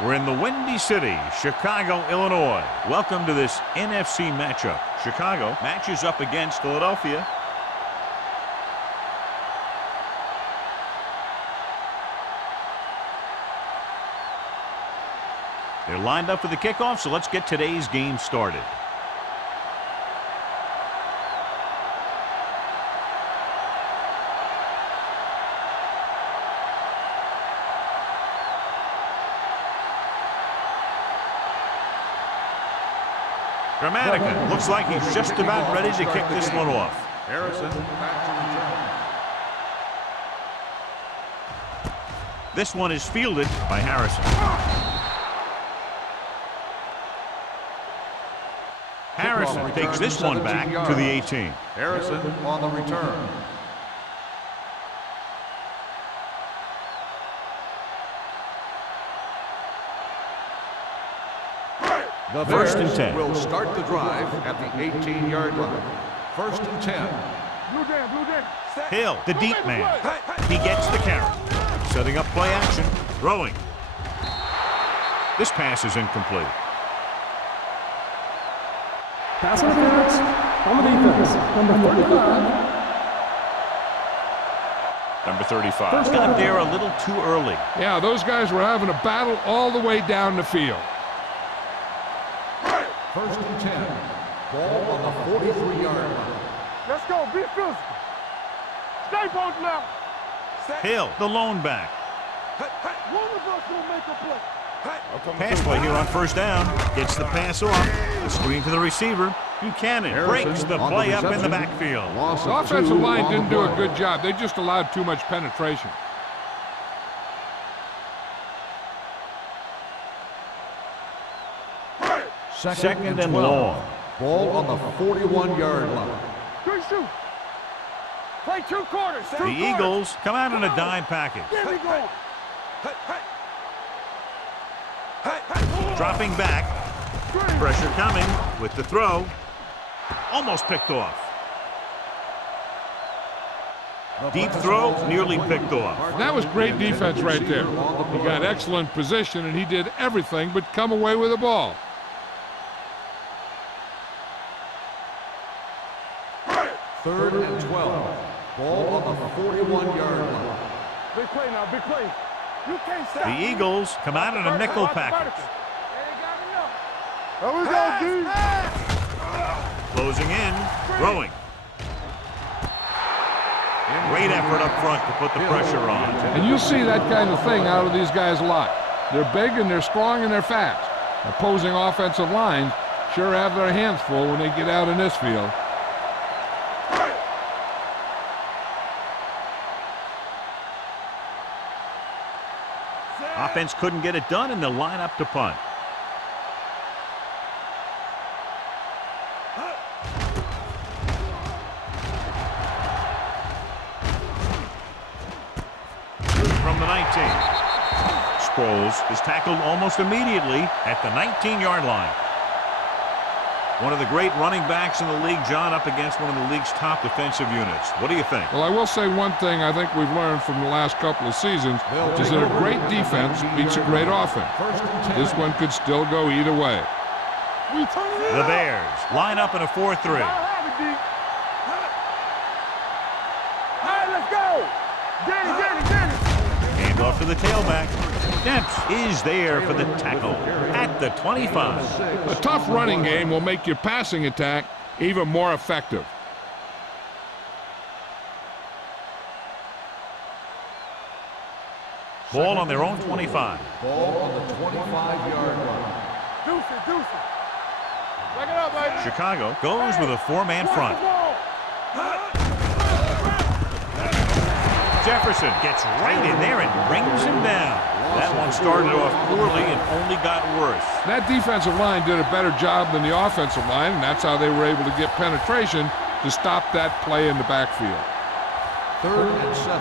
We're in the Windy City, Chicago, Illinois. Welcome to this NFC matchup. Chicago matches up against Philadelphia. They're lined up for the kickoff, so let's get today's game started. Dramatica looks like he's just about ready to kick this one off. Harrison back to return. This one is fielded by Harrison. Harrison takes this one back to the 18. Harrison on the return. The First and 10. will start the drive at the 18-yard line. First and 10. Hill, the deep man. He gets the carry. Setting up play action. Throwing. This pass is incomplete. Pass interference on the defense. Number 35. Number 35. Got there a little too early. Yeah, those guys were having a battle all the way down the field. First and 10. Ball on the 43-yard line. Let's go. Be physical. Stay both now. Hill, the lone back. One of us will make a play. Pass play here on first down. Gets the pass off. The screen to the receiver. Buchanan breaks the play up in the backfield. The offensive line didn't do a good job. They just allowed too much penetration. Second and long. Ball on the 41-yard line. Good shoot. Play 2 quarters. The Eagles come out in a dime package. There we go. Dropping back. Pressure coming with the throw. Almost picked off. Deep throw, nearly picked off. That was great defense right there. He got excellent position, and he did everything but come away with the ball. Third and 12. Ball on the 41-yard line. Big play now. Big play. You can't stop. The Eagles come out in a nickel package. There we go, D. Closing in, throwing. Great effort up front to put the pressure on. And you see that kind of thing out of these guys a lot. They're big and they're strong and they're fast. Opposing offensive lines sure have their hands full when they get out in this field. Offense couldn't get it done, and they'll line up to punt. From the 19. Sproles is tackled almost immediately at the 19-yard line. One of the great running backs in the league, John, up against one of the league's top defensive units. What do you think? Well, I will say one thing I think we've learned from the last couple of seasons is that a great defense beats a great offense. This one could still go either way. The Bears line up in a 4-3. All right, let's go. Get it. Hand off to the tailback. Dempsey is there for the tackle at the 25. A tough running game will make your passing attack even more effective. Ball on their own 25. Ball on the 25-yard line. Deuce it. Check it out, baby. Chicago goes with a 4-man front. Jefferson gets right in there and brings him down. That one started off poorly and only got worse. That defensive line did a better job than the offensive line, and that's how they were able to get penetration to stop that play in the backfield. Third and 7.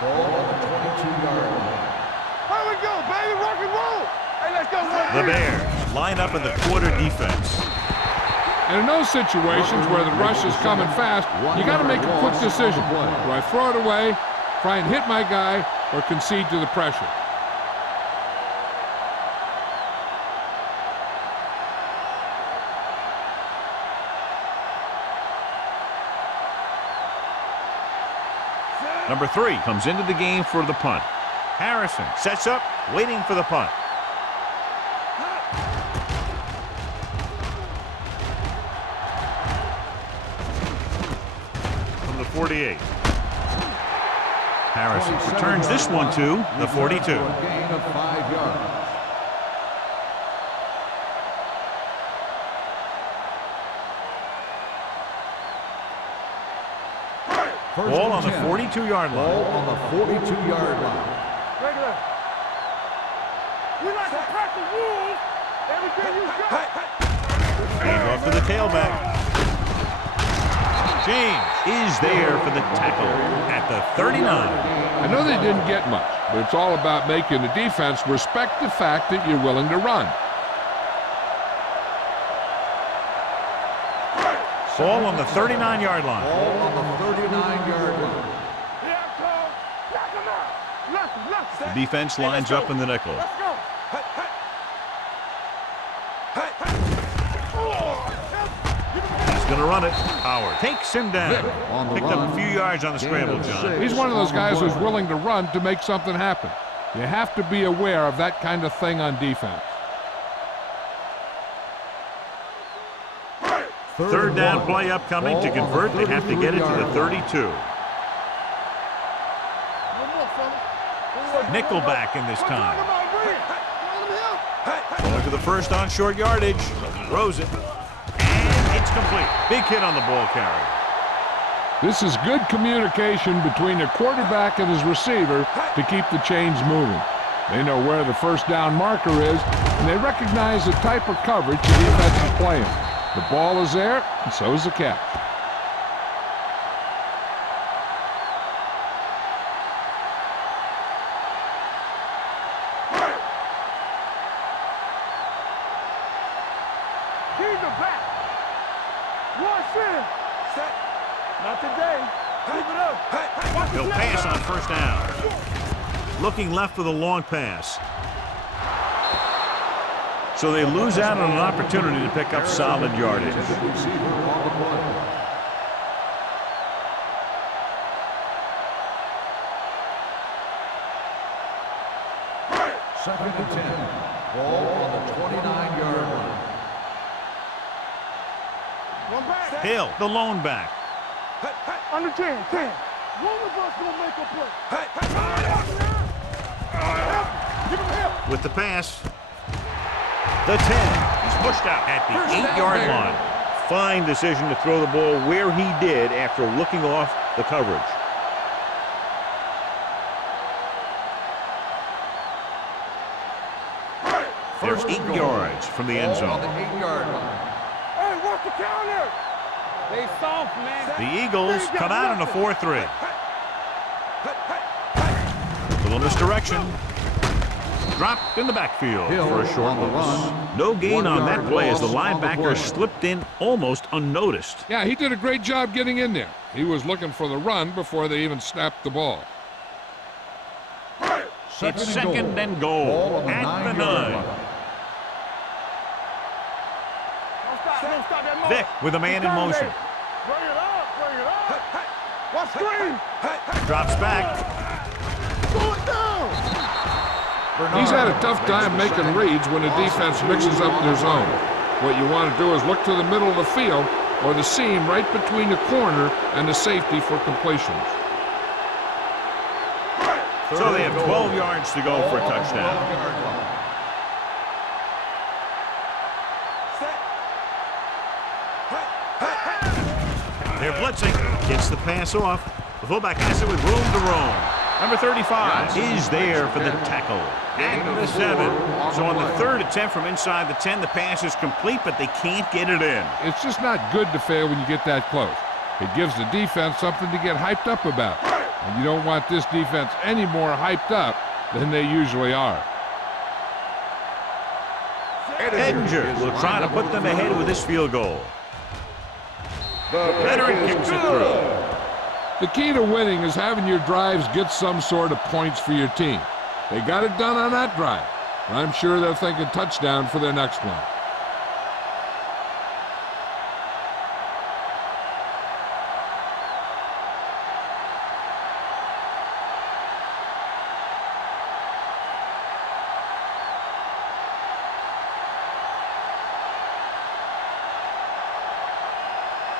Ball on the 22-yard line. Here we go, baby. Rock and roll. Hey, let's go. The Bears line up in the quarter defense. And in those situations where the rush is coming fast, you got to make a quick decision. Do I throw it away, try and hit my guy, or concede to the pressure? Number 3 comes into the game for the punt. Harrison sets up, waiting for the punt. From the 48. Harrison returns this one to the 42. A gain of 5 yards. Ball on the 42-yard line. Ball on the 42-yard line. Regular. We like to crack the rules. Everything you got. Hand off to the tailback. James is there for the tackle at the 39. I know they didn't get much, but it's all about making the defense respect the fact that you're willing to run. Ball on the 39-yard line. Ball on the 39-yard line. Yeah, Cole. Knock him out. Left. The defense lines up in the nickel. Let's go. He's going to run it. Howard takes him down. On the Picked up run. a few yards on the scramble, John. He's one of those guys who's willing to run to make something happen. You have to be aware of that kind of thing on defense. Third down play upcoming. To convert, they have to get it to the 32. Nickelback in this time. Going to the first on short yardage. Throws it. And it's complete. Big hit on the ball carrier. This is good communication between the quarterback and his receiver to keep the chains moving. They know where the first down marker is, and they recognize the type of coverage the defense is playing. The ball is there, and so is the catch. Keep it back. Rush in. Set. Not today. Keep it up. Watch the He'll snap. pass on first down. Looking left for the long pass. So they lose out on an opportunity to pick up solid yardage. Receiver on the play. Second and 10. Ball on the 29-yard line. One back. Hill, the lone back. Under 10. One of us will make a play. Give him help. With the pass. The 10. He's pushed out at the 8-yard line. Fine decision to throw the ball where he did after looking off the coverage. There's 8 yards from the end Ball on the zone. 8-yard line. Hey, watch the counter. They soft, man. The Eagles come out in a 4-3. Little misdirection. Dropped in the backfield Hill for a short on the loss. run. No gain on that 1 play as the loss on the linebacker play. slipped in almost unnoticed. Yeah, he did a great job getting in there. He was looking for the run before they even snapped the ball. It's second and goal Ball on the at the 9-yard 9. line. Don't stop that Vic with a man in motion. Bring it up. Watch screen. Drops back. Pull it down. He's had a tough time making reads when the defense mixes up their zone. What you want to do is look to the middle of the field or the seam right between the corner and the safety for completions. So they have 12 yards to go for a touchdown. They're blitzing. Gets the pass off. The fullback has it with room to roam. Number 35 is there for the tackle at the 7. So on the third attempt from inside the 10, the pass is complete, but they can't get it in. It's just not good to fail when you get that close. It gives the defense something to get hyped up about. And you don't want this defense any more hyped up than they usually are. Edinger will try to put them ahead with this field goal. The veteran kicks it through. The key to winning is having your drives get some sort of points for your team. They got it done on that drive. And I'm sure they're thinking touchdown for their next one.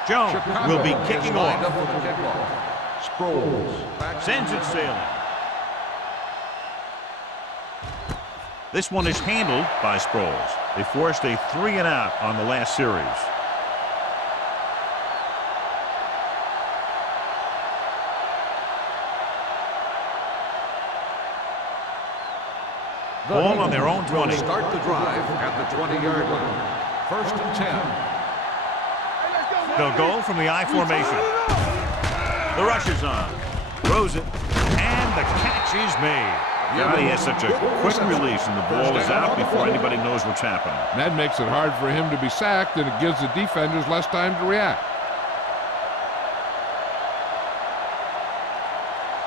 Jones Chicago will be is kicking lined off. up for the kickoff. Sproles back Sends it sailing. This one is handled by Sproles. They forced a 3-and-out on the last series. Ball on their own 20. Start the drive at the 20-yard line. 1st and 10. They'll go from the I formation. The rush is on. Throws it. And the catch is made. God, he has such a quick release, and the ball is out before anybody knows what's happening. That makes it hard for him to be sacked, and it gives the defenders less time to react.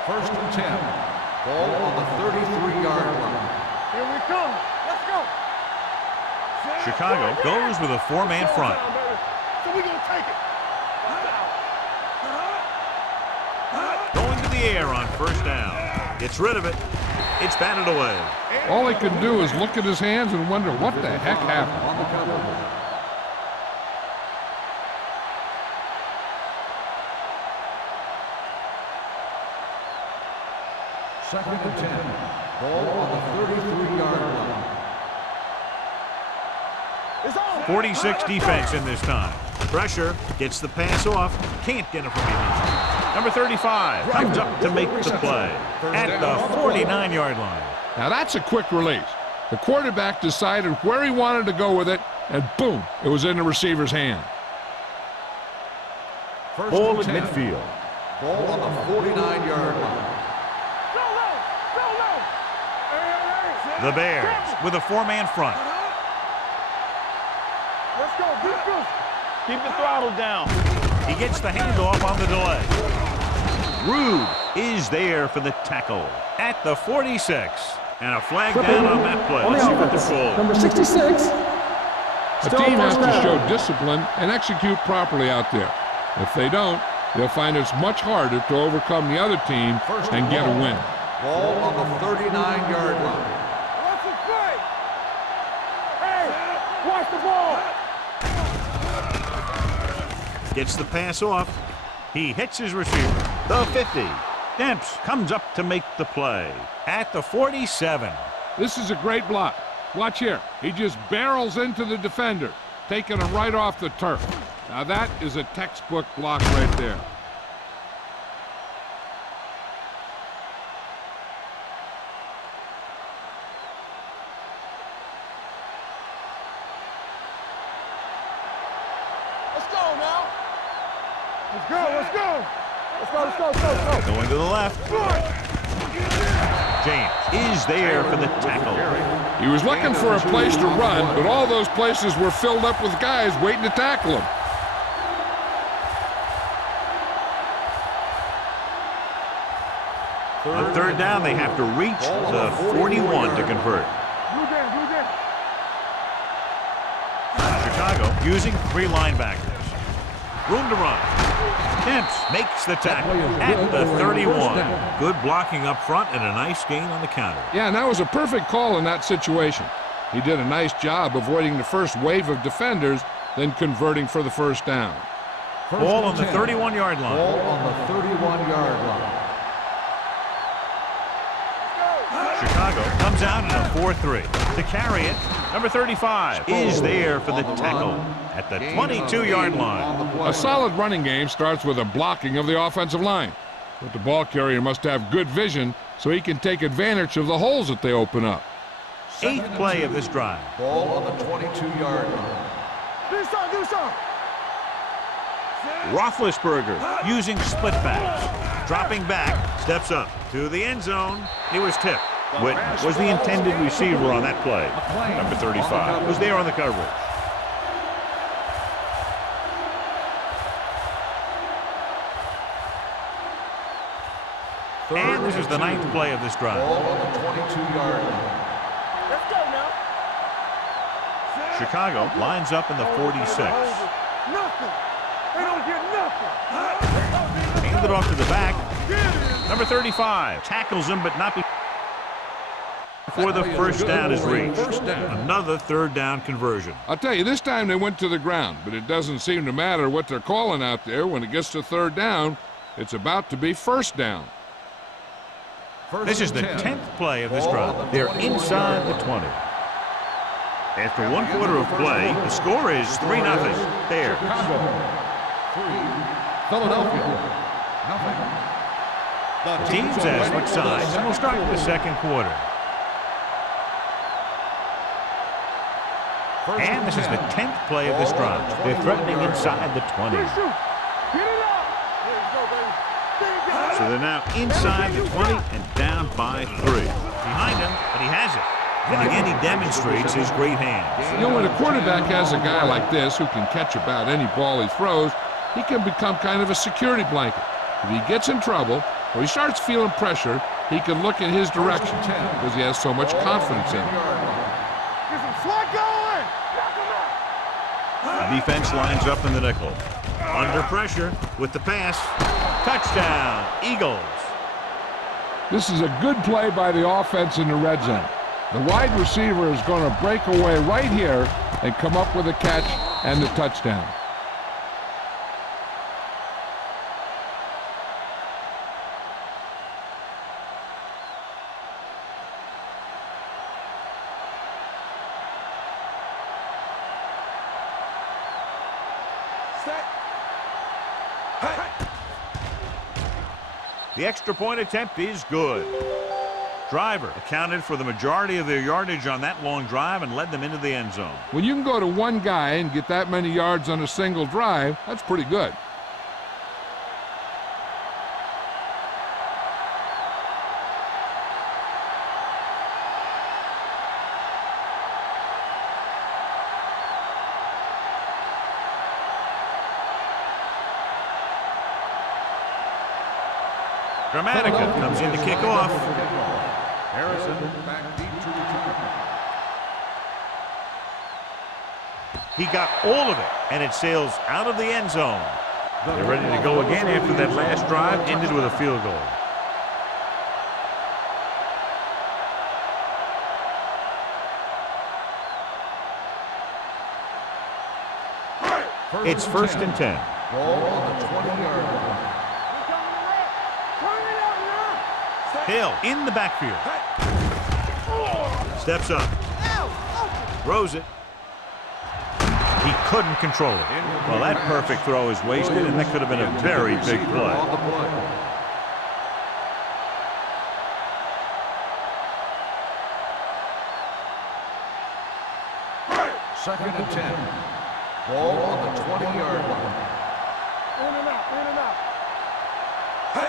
1st and 10. Ball on the 33-yard line. Here we come. Let's go. Chicago goes with a 4-man front. So we're going to take it. Going to the air on 1st down. Gets rid of it. It's batted away. All he can do is look at his hands and wonder what the heck happened. On the cover. Second and 10. Ball on the 33-yard line. It's on. 46 defense in this time. Pressure, gets the pass off, can't get it from behind. Number 35 comes up to make the play at the 49-yard line. Now that's a quick release. The quarterback decided where he wanted to go with it, and boom, it was in the receiver's hand. First Ball and at 10. midfield. Ball on the 49-yard line. Go low. Go low. The Bears with a 4-man front. Let's go. Defense. Keep the throttle down. He gets the handoff on the delay. Rude is there for the tackle at the 46. And a flag down on that play. On the Let's see what the offense, call. number 66. A team has to show discipline and execute properly out there. If they don't, they'll find it's much harder to overcome the other team and get a win. Ball on the 39-yard line. Watch the play. Hey, watch the ball. Gets the pass off. He hits his receiver. The 50. Demps comes up to make the play at the 47. This is a great block. Watch here. He just barrels into the defender, taking him right off the turf. Now that is a textbook block right there. Let's go now. Let's go. Let's go. Let's go. Let's go. Let's go. Let's go. Going to the left. James is there for the tackle. He was looking for a place to run, but all those places were filled up with guys waiting to tackle him. On 3rd down, they have to reach the 41 to convert. Blue down. Blue down. Chicago using 3 linebackers. Room to run. Demps makes the tackle at the 31. Good blocking up front and a nice gain on the counter. Yeah, and that was a perfect call in that situation. He did a nice job avoiding the first wave of defenders, then converting for the 1st down. Ball on the 31-yard line. Ball on the 31-yard line. Chicago comes out in a 4-3. To carry it, number 35 is there for the tackle at the 22-yard line. A solid running game starts with a blocking of the offensive line. But the ball carrier must have good vision so he can take advantage of the holes that they open up. 8th play of this drive. Ball on the 22-yard line. Do something. Do something. Roethlisberger using split backs. Dropping back, steps up to the end zone. He was tipped. Witt was the intended receiver on that play. Number 35 was there on the coverage. And this is the 9th play of this drive. Ball on the 22-yard line. Let's go now. Chicago lines up in the 46. Nothing. They don't get nothing. Hand it off to the back. Number 35 tackles him, but not before the first down is reached. Another third down conversion. I'll tell you, this time they went to the ground, but it doesn't seem to matter what they're calling out there. When it gets to third down, it's about to be first down. This is the 10th play of this drive. They're inside the 20. After one quarter of play, the score is 3-0. There. Philadelphia, nothing. Teams as switch sides, and we'll start with the second quarter. And this is the 10th play of this drive. They're threatening inside the 20. So they're now inside the 20 and down by 3. Behind him, but he has it. And again, he demonstrates his great hands. You know, when a quarterback has a guy like this who can catch about any ball he throws, he can become kind of a security blanket. If he gets in trouble or he starts feeling pressure, he can look in his direction because he has so much confidence in him. The defense lines up in the nickel. Under pressure with the pass. Touchdown, Eagles. This is a good play by the offense in the red zone. The wide receiver is going to break away right here and come up with a catch and the touchdown. The extra point attempt is good. Driver accounted for the majority of their yardage on that long drive and led them into the end zone. When you can go to one guy and get that many yards on a single drive, that's pretty good. Dramatica comes in to kick off. Harrison back deep to return. He got all of it, and it sails out of the end zone. They're ready to go again after that last drive ended with a field goal. It's first and 10. Ball on the 20-yard line. Hill in the backfield. Steps up. Throws it. He couldn't control it. Well, that perfect throw is wasted, and that could have been a very big play. Second and 10. Ball on the 20-yard line.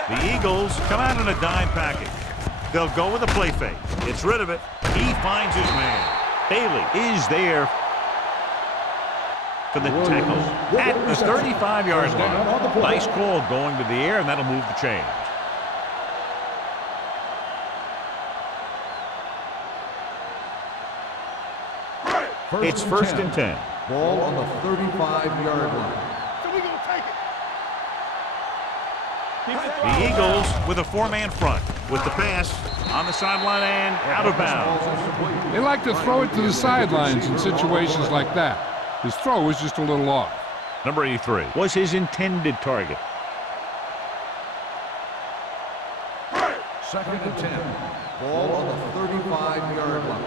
The Eagles come out in a dime package. They'll go with a play fake. It's rid of it. He finds his man. Bailey is there for the tackle at the 35-yard line. Nice call going to the air, and that'll move the chains. It's first and 10. Ball on the 35-yard line. The Eagles with a four-man front with the pass on the sideline and out of bounds. They like to throw it to the sidelines in situations like that. His throw was just a little off. Number 83 was his intended target. Second and 10. Ball on the 35-yard line.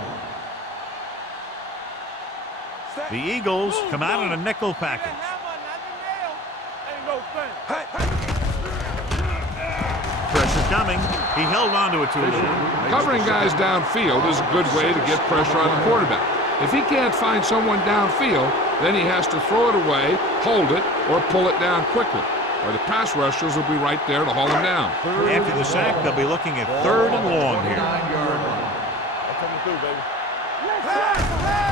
The Eagles come out in a nickel package. Pressure coming. He held on to it too long. Covering guys downfield is a good way to get pressure on the quarterback. If he can't find someone downfield, then he has to throw it away, hold it, or pull it down quickly. Or the pass rushers will be right there to haul him down. After the sack, they'll be looking at third and long here.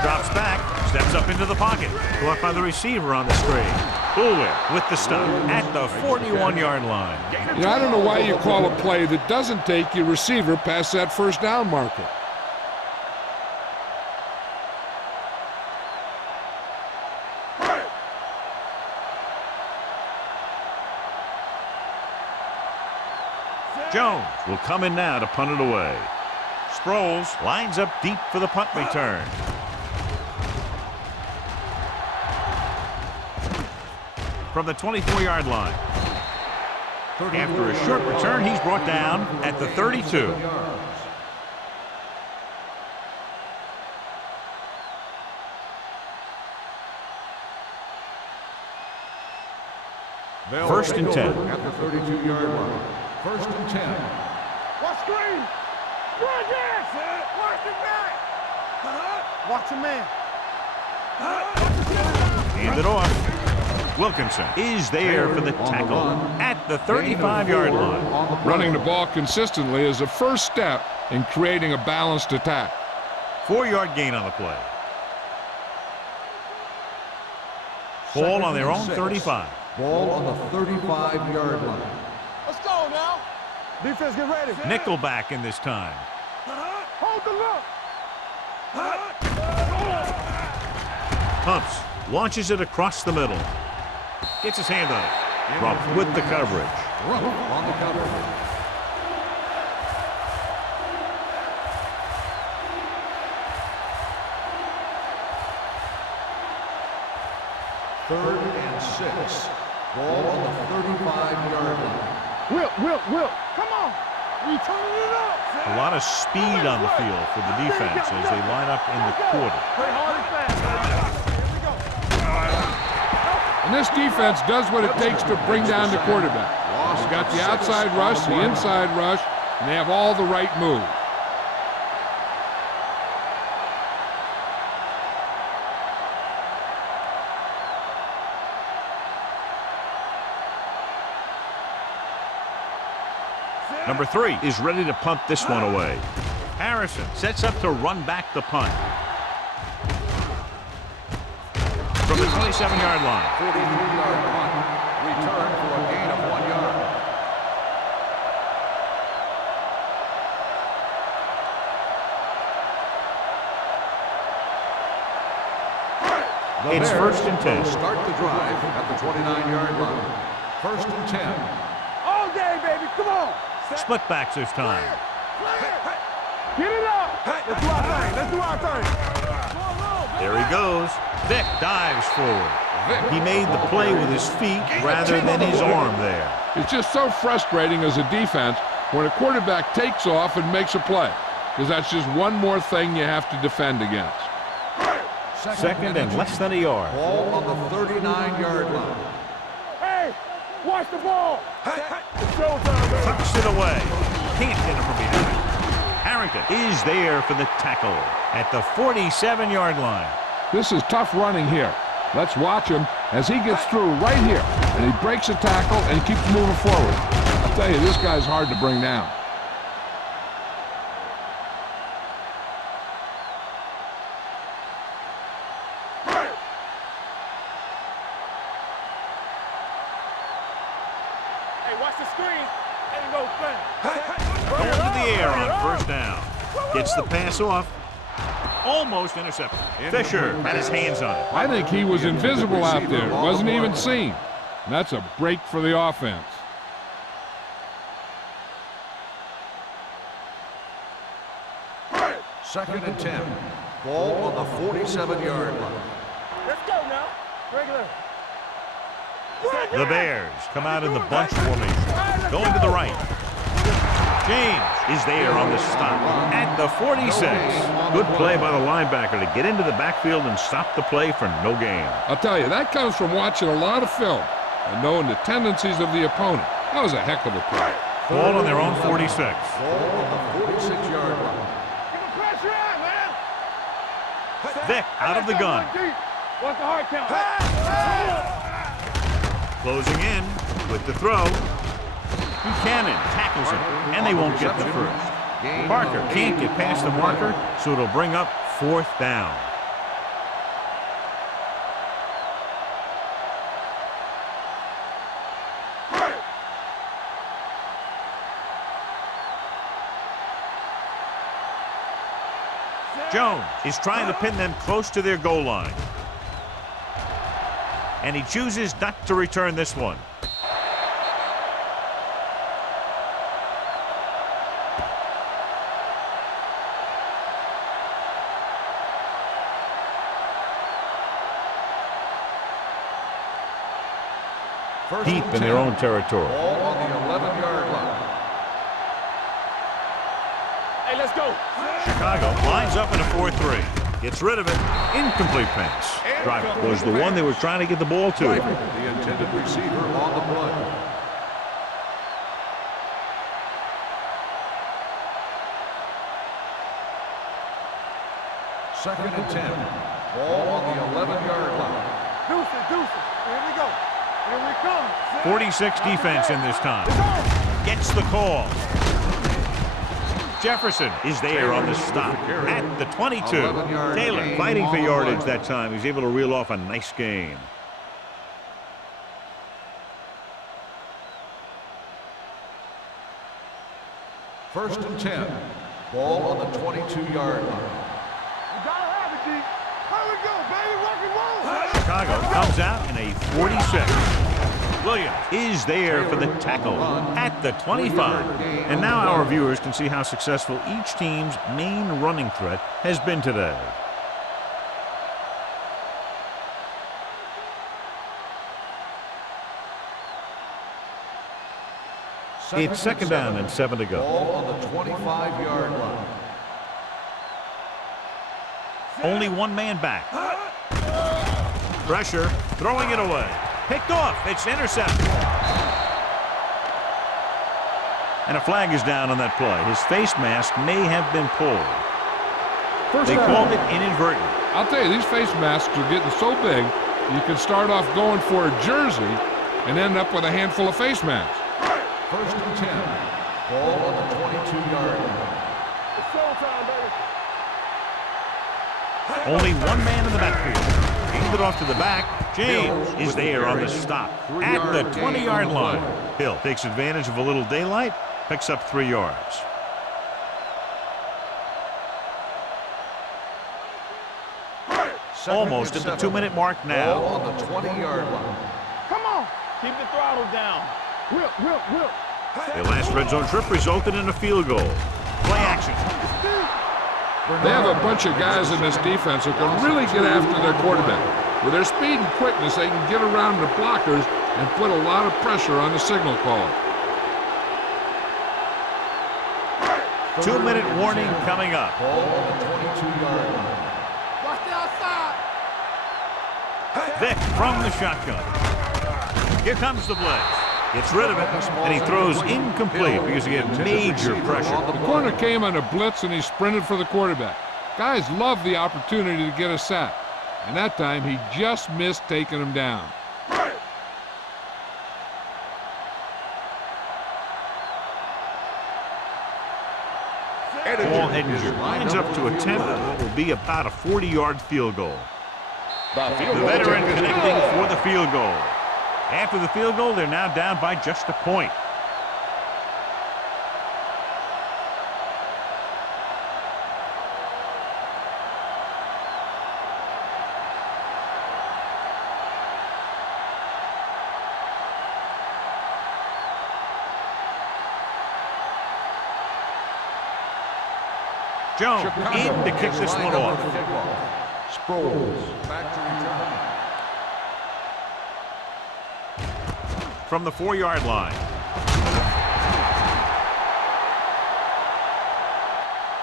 Drops back, steps up into the pocket. Caught by the receiver on the screen. Boulware with the stop at the 41-yard line. You know, I don't know why you call a play that doesn't take your receiver past that first down marker. Jones will come in now to punt it away. Sproles lines up deep for the punt return. From the 24-yard line. After a short return, he's brought down at the 32. First and 10. At the 32-yard line. First and 10. Watch screen. Run dance. Watch the back. Watch the man. Hand it off. Wilkinson is there for the tackle at the 35-yard line. Running the ball consistently is the first step in creating a balanced attack. 4-yard gain on the play. Ball on their own 35. Ball on the 35-yard line. Let's go now. Defense, get ready. Nickelback in this time. Hold the look. Pumps. Launches it across the middle. Gets his hand on it. Rupp with the coverage. Rupp on the coverage. Third and 6. Ball on the 35-yard line. Will. Come on. We turning it up. A lot of speed on the field for the defense as they line up in the quarter. Play hard and fast. Here we go. And this defense does what it takes to bring down the quarterback. They've got the outside rush, the inside rush, and they have all the right moves. Number 3 is ready to punt this one away. Harrison sets up to run back the punt. From the 27-yard line. 43-yard punt. Return for a gain of 1 yard. It's first and 10. Start the drive at the 29-yard line. First and 10. All day, baby. Come on. Split backs this time. Get it up. Let's do our thing. Let's do our thing. There he goes. Vick dives forward. He made the play with his feet rather than his arm there. It's just so frustrating as a defense when a quarterback takes off and makes a play, because that's just one more thing you have to defend against. Second and less than a yard. Ball on the 39-yard line. Hey, watch the ball. It's showtime, baby. Tucks it away. Can't get him from behind. Harrington is there for the tackle at the 47-yard line. This is tough running here. Let's watch him as he gets through right here, and he breaks a tackle and keeps moving forward. I'll tell you, this guy's hard to bring down. Hey, watch the screen. Ain't no thing. Going to the air on first down. Gets the pass off. Almost intercepted. Fisher had his hands on it. I think he was invisible out there. Wasn't even seen. And that's a break for the offense. Second and 10. Ball on the 47-yard line. Let's go now. Regular. The Bears come out in the bunch formation. Going to the right. James is there on the stop at the 46. Good play by the linebacker to get into the backfield and stop the play for no gain. I'll tell you, that comes from watching a lot of film and knowing the tendencies of the opponent. That was a heck of a play. Ball on their own 46. Ball on the 46-yard line. Get the pressure on, man. Vick out of the gun. What's the hard count? Closing in with the throw. Buchanan tackles him, and they won't get the first. Parker can't get past the marker, so it'll bring up fourth down. Jones is trying to pin them close to their goal line. And he chooses not to return this one. deep in their own territory. Ball on the 11-yard line. Hey, let's go. Chicago lines up in a 4-3. Gets rid of it. Incomplete pass. Driver was the one they were trying to get the ball to. Driver, the intended receiver on the play. Second and 10. Ball on the 11-yard line. Deuces. Here we go. Here we come. 46 defense in this time. Gets the call. Jefferson is there on the stop at the 22. Taylor fighting for yardage that time. He's able to reel off a nice gain. First and 10. Ball on the 22-yard line. You gotta have it, G. Here we go, baby. Rock and roll. Chicago comes out in a 46. Williams is there for the tackle at the 25. And now our viewers can see how successful each team's main running threat has been today. It's second down and 7 to go. Ball on the 25-yard line. Only one man back. Pressure, throwing it away. Picked off. It's intercepted. And a flag is down on that play. His face mask may have been pulled. They called it inadvertent. I'll tell you, these face masks are getting so big, you can start off going for a jersey and end up with a handful of face masks. First and 10. Ball on the 22-yard line. It's showtime, baby. Only one man in the backfield. Handed it off to the back. James is there on the stop at the 20-yard line. Hill takes advantage of a little daylight, picks up 3 yards. Almost at the 2-minute mark now. Ball on the 20-yard line. Come on. Keep the throttle down. Whip. Their last red zone trip resulted in a field goal. Play action. They have a bunch of guys in this defense who can really get after their quarterback. With their speed and quickness, they can get around the blockers and put a lot of pressure on the signal caller. 2-minute warning coming up. Ball on the 22-yard line. Watch the outside. Vick from the shotgun. Here comes the blitz. Gets rid of it, and he throws incomplete because he had major pressure. The corner came on a blitz, and he sprinted for the quarterback. Guys love the opportunity to get a sack, and that time he just missed taking him down. Paul Edinger lines up to attempt what will be about a 40-yard field goal. The veteran connecting for the field goal. After the field goal, they're now down by just a point. Jones in to kick this one off. Sproles back to return. From the 4-yard line.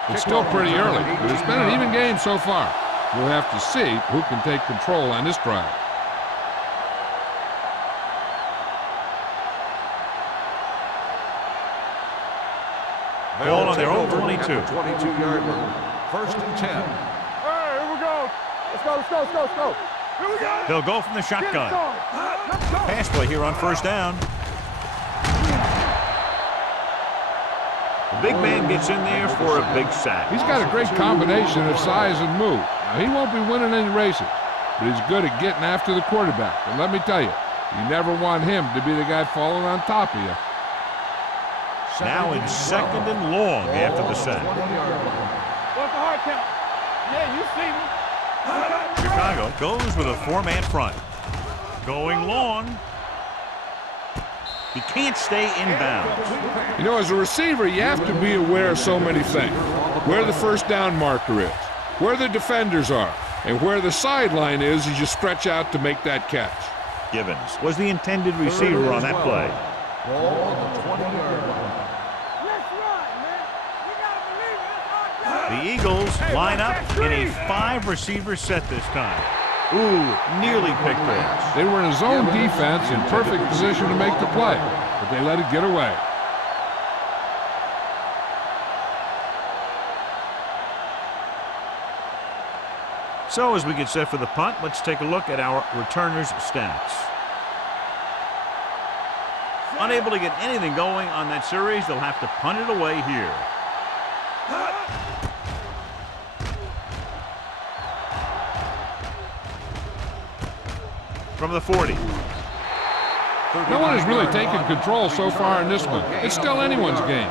It's still pretty early, but it's been an even game so far. We'll have to see who can take control on this drive. Ball on their own 22. 22-yard line. First and 10. All right, here we go. Let's go. Here we go. They'll go from the shotgun. Pass play here on first down. The big man gets in there for a big sack. He's got a great combination of size and move. Now, he won't be winning any races, but he's good at getting after the quarterback. And let me tell you, you never want him to be the guy falling on top of you. Now in second and long after the sack. What's the hard count? Yeah, you see me. Chicago goes with a 4-man front. Going long. He can't stay in bounds. You know, as a receiver, you have to be aware of so many things. Where the first down marker is, where the defenders are, and where the sideline is as you stretch out to make that catch. Givens was the intended receiver on that play. Ball on the 20-yard line. Let's run, man. We gotta believe it. The Eagles line up in a 5-receiver set this time. Ooh, nearly picked off. They were in a zone defense in perfect position to make the play, but they let it get away. So as we get set for the punt, let's take a look at our returners' stats. Unable to get anything going on that series, they'll have to punt it away here. From the 40. No one has really taken control so far in this one. It's still anyone's game.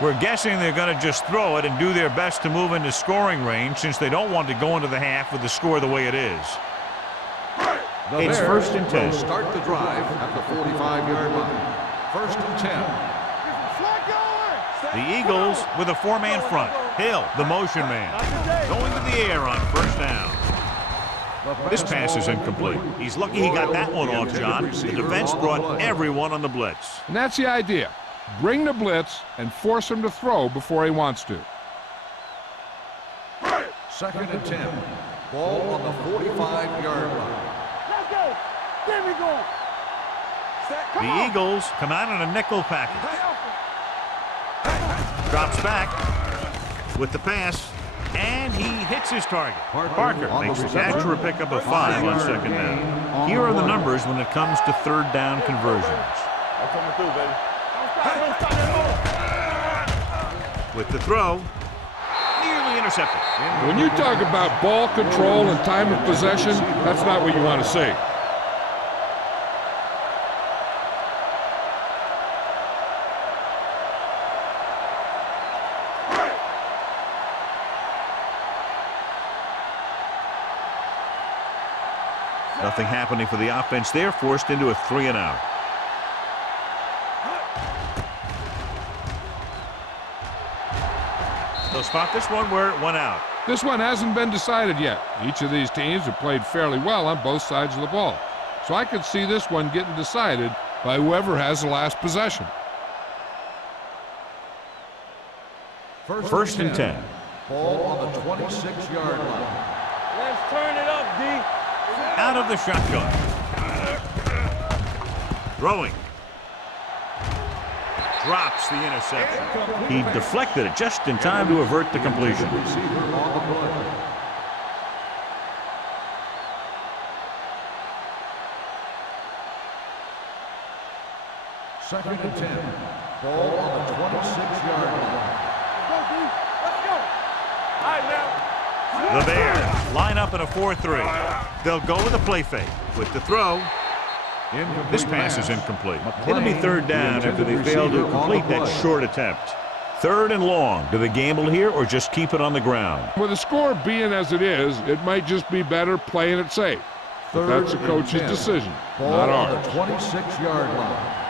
We're guessing they're going to just throw it and do their best to move into scoring range since they don't want to go into the half with the score the way it is. It's 1st and 10. Start the drive at the 45-yard line. 1st and 10. The Eagles with a 4-man front. Hill, the motion man, going to the air on 1st down. This pass is incomplete. He's lucky he got that one off, John. The defense brought everyone on the blitz. And that's the idea. Bring the blitz and force him to throw before he wants to. 2nd and 10. Ball on the 45-yard line. Let's go. There we go. The Eagles come out in a nickel package. Drops back with the pass, and he hits his target. Parker makes the catch for a pickup of 5 on 2nd down. Here are the numbers when it comes to 3rd down conversions. With the throw, nearly intercepted. When you talk about ball control and time of possession, that's not what you want to see. Nothing happening for the offense there, forced into a 3-and-out. They'll spot this one where it went out. This one hasn't been decided yet. Each of these teams have played fairly well on both sides of the ball. So I could see this one getting decided by whoever has the last possession. 1st and 10. Ball on the 26-yard line. Let's turn it up, D. Out of the shotgun. Throwing. Drops the interception. He deflected it just in time to avert the completion. Receiver on the play. Second and 10. Ball on the 26-yard line. Let's go. All right, now. The Bears line up in a 4-3. They'll go with a play fake. With the throw, this pass is incomplete. It'll be 3rd down after they fail to complete that short attempt. 3rd and long. Do they gamble here or just keep it on the ground? With the score being as it is, it might just be better playing it safe. But that's the coach's decision, not ours. 26-yard line.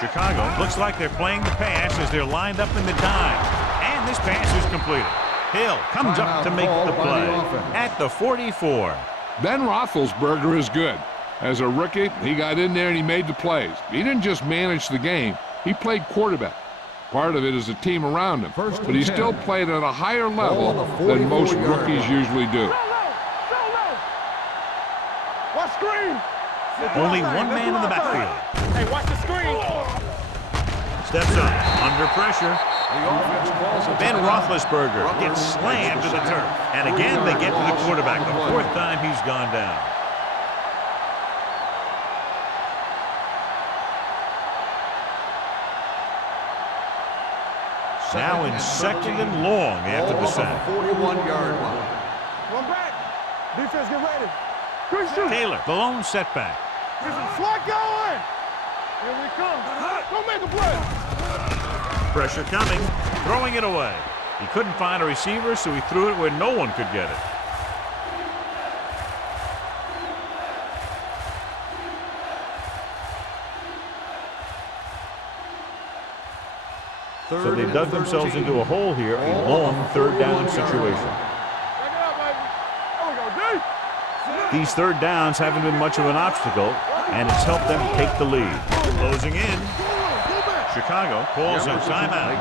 Chicago looks like they're playing the pass as they're lined up in the dime. And this pass is completed. Hill comes up to make the play at the 44. Ben Roethlisberger is good. As a rookie, he got in there and he made the plays. He didn't just manage the game, he played quarterback. Part of it is the team around him, but he still played at a higher level than most rookies usually do. What screen? Only one man in the backfield. Hey, watch the screen. Steps up, under pressure. Ben Roethlisberger gets slammed to the turf. And again, they get to the quarterback. The 4th time he's gone down. Now in 2nd and long after the sack. 41-yard line. One back. Defense, get ready. Good shoot. Taylor, the lone setback. Slot going. Here we come. Go make a play. Pressure coming, throwing it away. He couldn't find a receiver, so he threw it where no one could get it. So they dug themselves into a hole here, a long 3rd down situation. Back it up, baby. There we go, D. These third downs haven't been much of an obstacle, and it's helped them take the lead. Closing in. Chicago calls a timeout.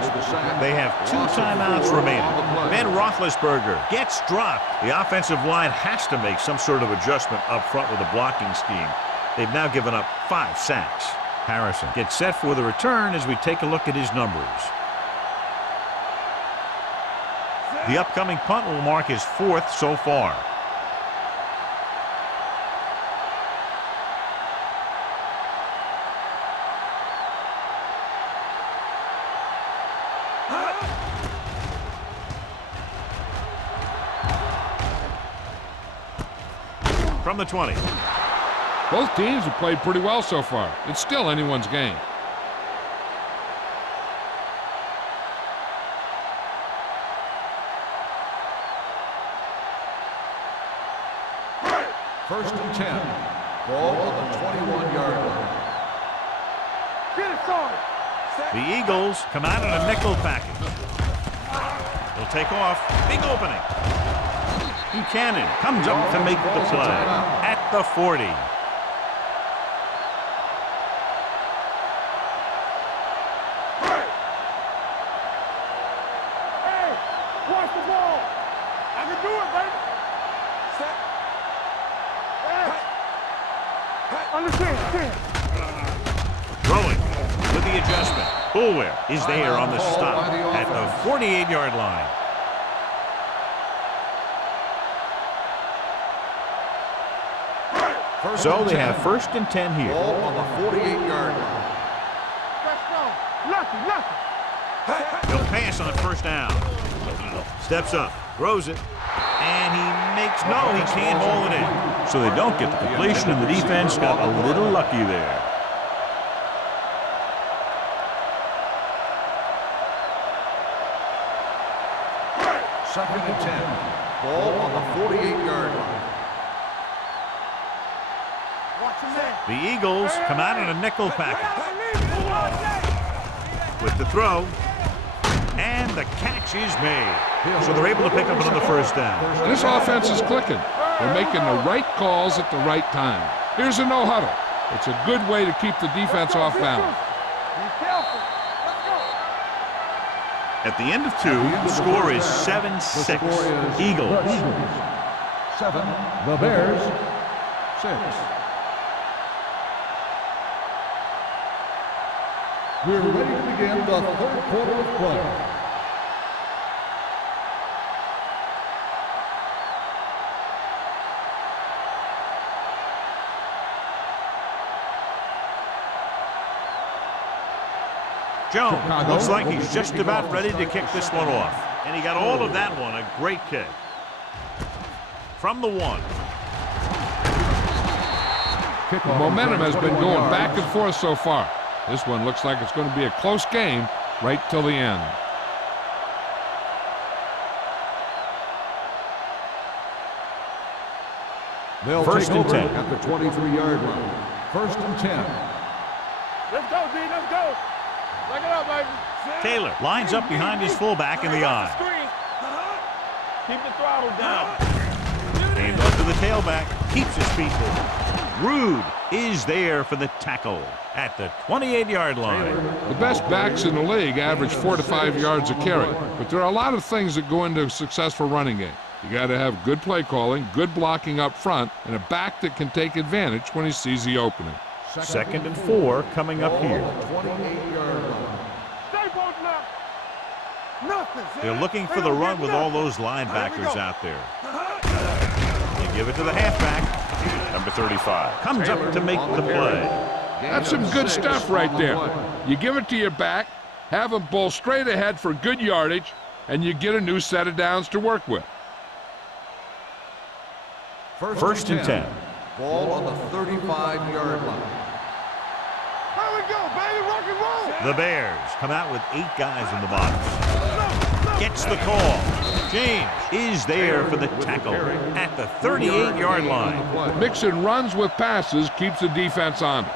They have 2 timeouts remaining. Ben Roethlisberger gets dropped. The offensive line has to make some sort of adjustment up front with a blocking scheme. They've now given up 5 sacks. Harrison gets set for the return as we take a look at his numbers. The upcoming punt will mark his 4th so far. From the 20. Both teams have played pretty well so far. It's still anyone's game. First and 10. Ball on the 21-yard line. Get it started. The Eagles come out in a nickel package. They'll take off. Big opening. Buchanan comes up to make the play at the 40. Hey, watch the ball. I can do it, baby. Set. Hey. Understand. Throwing with the adjustment. Boulware is there on the stop at the 48-yard line. So they have first and 10 here. Ball on the 48-yard line. Let's go. Lucky. He'll pass on first down. Steps up, throws it, and he makes no, he can't haul it in. So they don't get the completion, and the defense got a little lucky there. Second and 10. Ball on the 48-yard line. The Eagles come out in a nickel package. With the throw, and the catch is made. So they're able to pick up another first down. This offense is clicking. They're making the right calls at the right time. Here's a no huddle. It's a good way to keep the defense off balance. At the end of 2, the score is 7-6. Eagles. 7. The Bears. 6. We're ready to begin the third quarter of play. Jones looks like he's just about ready to kick this one off. And he got all of that one. A great kick. From the 1. The momentum has been going back and forth so far. This one looks like it's going to be a close game right till the end. They'll first take and over 10 at the 23-yard line. First and 10. Let's go, D. Let's go. Back it up, baby. Taylor lines up behind his fullback in the eye. Keep the throttle down. Aimed off to the tailback. Keeps his feet moving. Rude is there for the tackle at the 28-yard line. The best backs in the league average 4 to 5 yards a carry, but there are a lot of things that go into a successful running game. You got to have good play calling, good blocking up front, and a back that can take advantage when he sees the opening. Second and 4 coming up here. 28-yard line. Stay posted up. Nothing. They're looking for the run with all those linebackers out there. You give it to the halfback. Number 35 comes up to make the play. That's some good stuff right there. You give it to your back, have him pull straight ahead for good yardage, and you get a new set of downs to work with. First and 10. Ball on the 35-yard line. Here we go, baby. Rock and roll. The Bears come out with 8 guys in the box. Gets the call. James is there for the tackle at the 38-yard line. Mixing runs with passes keeps the defense honest.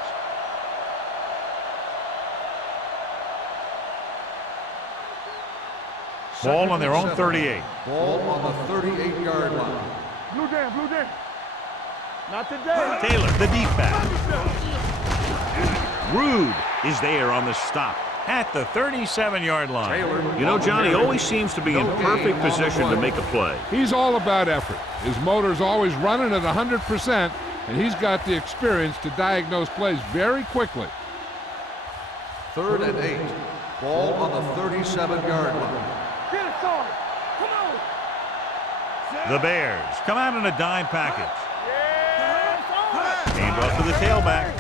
Ball on their own 38. Ball on the 38-yard line. Blue down, blue down. Not today. Taylor, the deep pass. Rude is there on the stop at the 37-yard line. You know, Johnny always seems to be in perfect position to make a play. He's all about effort. His motor's always running at 100%, and he's got the experience to diagnose plays very quickly. 3rd and 8. Ball on the 37-yard line. Get it, son. Come on. The Bears come out in a dime package. Yeah, Hand off to the tailback.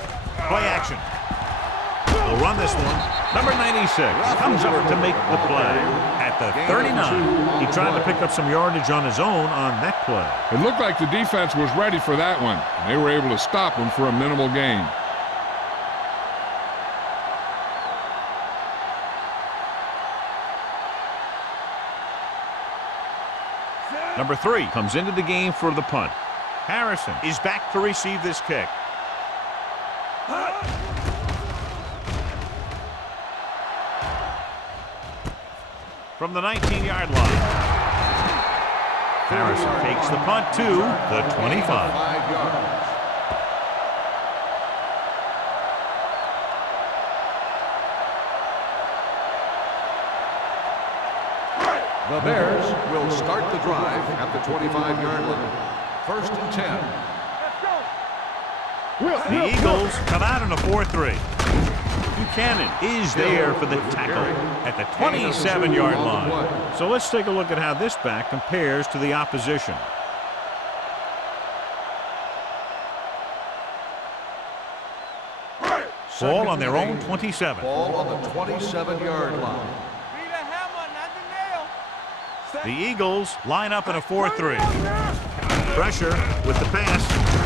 Play action. They'll run this one. Number 96 comes up to make the play at the 39. He tried to pick up some yardage on his own on that play. It looked like the defense was ready for that one. They were able to stop him for a minimal gain. Number 3 comes into the game for the punt. Harrison is back to receive this kick. From the 19-yard line. Harrison takes the punt to the 25. 5 yards. The Bears will start the drive at the 25-yard line. 1st and 10. The Eagles come out in a 4-3. Buchanan is there for the tackle at the 27-yard line. So let's take a look at how this back compares to the opposition. Ball on their own 27. Ball on the 27-yard line. Be the hammer, not the nail. The Eagles line up in a 4-3. Pressure with the pass.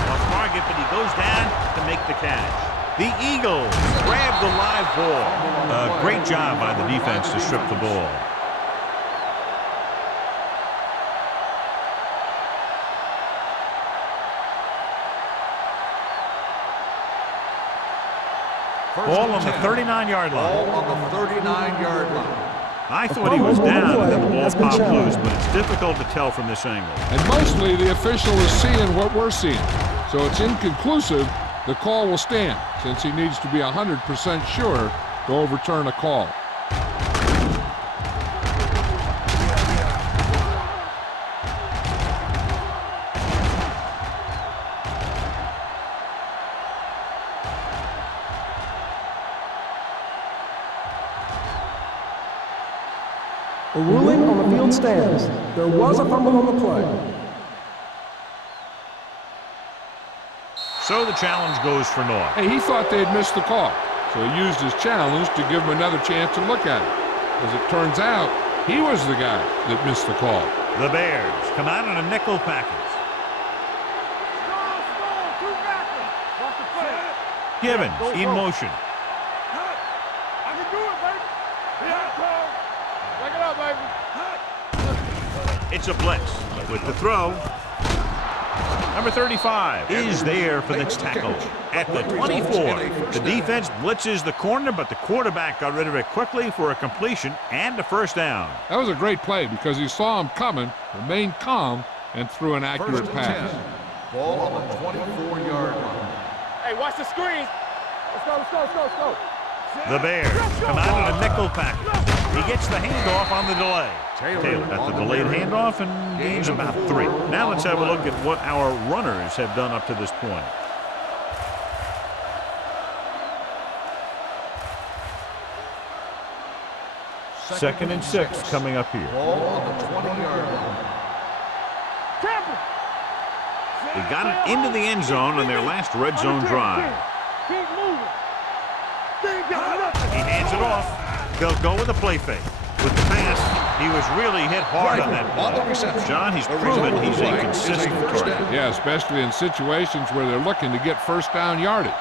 Off target, but he goes down to make the catch. The Eagles grab the live ball. Great job by the defense to strip the ball. Ball on the 39-yard line. Ball on the 39-yard line. I thought he was down and then the ball popped loose, but it's difficult to tell from this angle. And mostly the official is seeing what we're seeing. So it's inconclusive. The call will stand since he needs to be 100% sure to overturn a call. The ruling on the field stands. There was a fumble on the play. So the challenge goes for North. Hey, he thought they'd missed the call, so he used his challenge to give him another chance to look at it. As it turns out, he was the guy that missed the call. The Bears come out in a nickel package. Watch the play. Givens in motion. I can do it, baby. Yeah, check it out, baby. It's a blitz with the throw. Number 35 is there for the tackle at the 24. The defense blitzes the corner, but the quarterback got rid of it quickly for a completion and a first down. That was a great play because he saw him coming, remained calm, and threw an accurate 1st and pass. 10. Ball on the 24-yard line. Hey, watch the screen. Let's go, let's go, let's go, let's go. The Bears come out in a nickel package. He gets the handoff on the delay. Taylor got the delayed handoff and gains about 3. Now let's have a look at what our runners have done up to this point. Second and 6 coming up here. Ball on the 20-yard line. They got it into the end zone on their last red zone drive. Keep moving. He hands it off. They'll go with a play fake. With the pass, he was really hit hard on that ball. John, he's proven he's a consistent target. Yeah, especially in situations where they're looking to get first down yardage.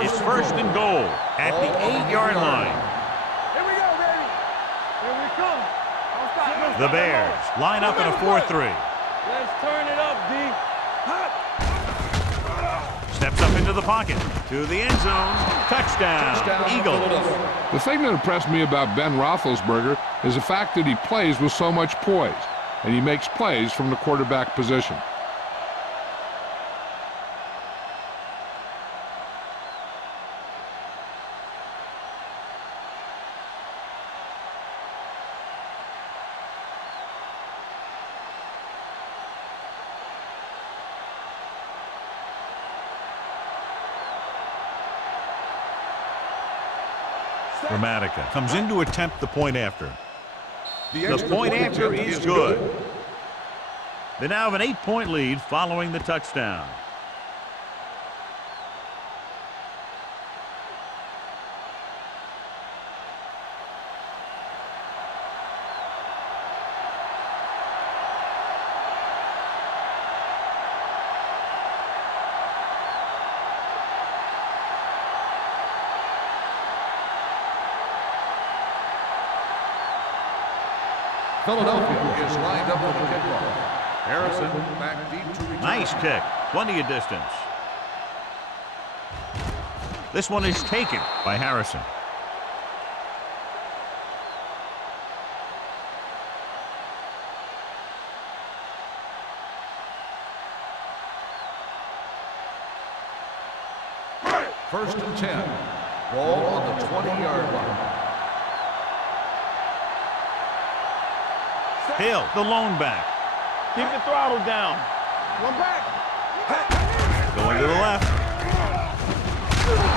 It's first and goal at the 8-yard line. Here we go, baby. Here we come. Don't stop. The Bears line up in a 4-3. Let's turn it up, D. Steps up into the pocket. To the end zone. Touchdown, Eagles. The thing that impressed me about Ben Roethlisberger is the fact that he plays with so much poise. and he makes plays from the quarterback position. Gramatica comes in to attempt the point after. The The point after attempt is good. They now have an 8-point lead following the touchdown. Philadelphia is lined up for the kickoff. Harrison back deep to return. Nice kick. Plenty of distance. This one is taken by Harrison. First and 10. Ball on the 20-yard line. Hill, the lone back. Keep the throttle down. One back. Going to the left.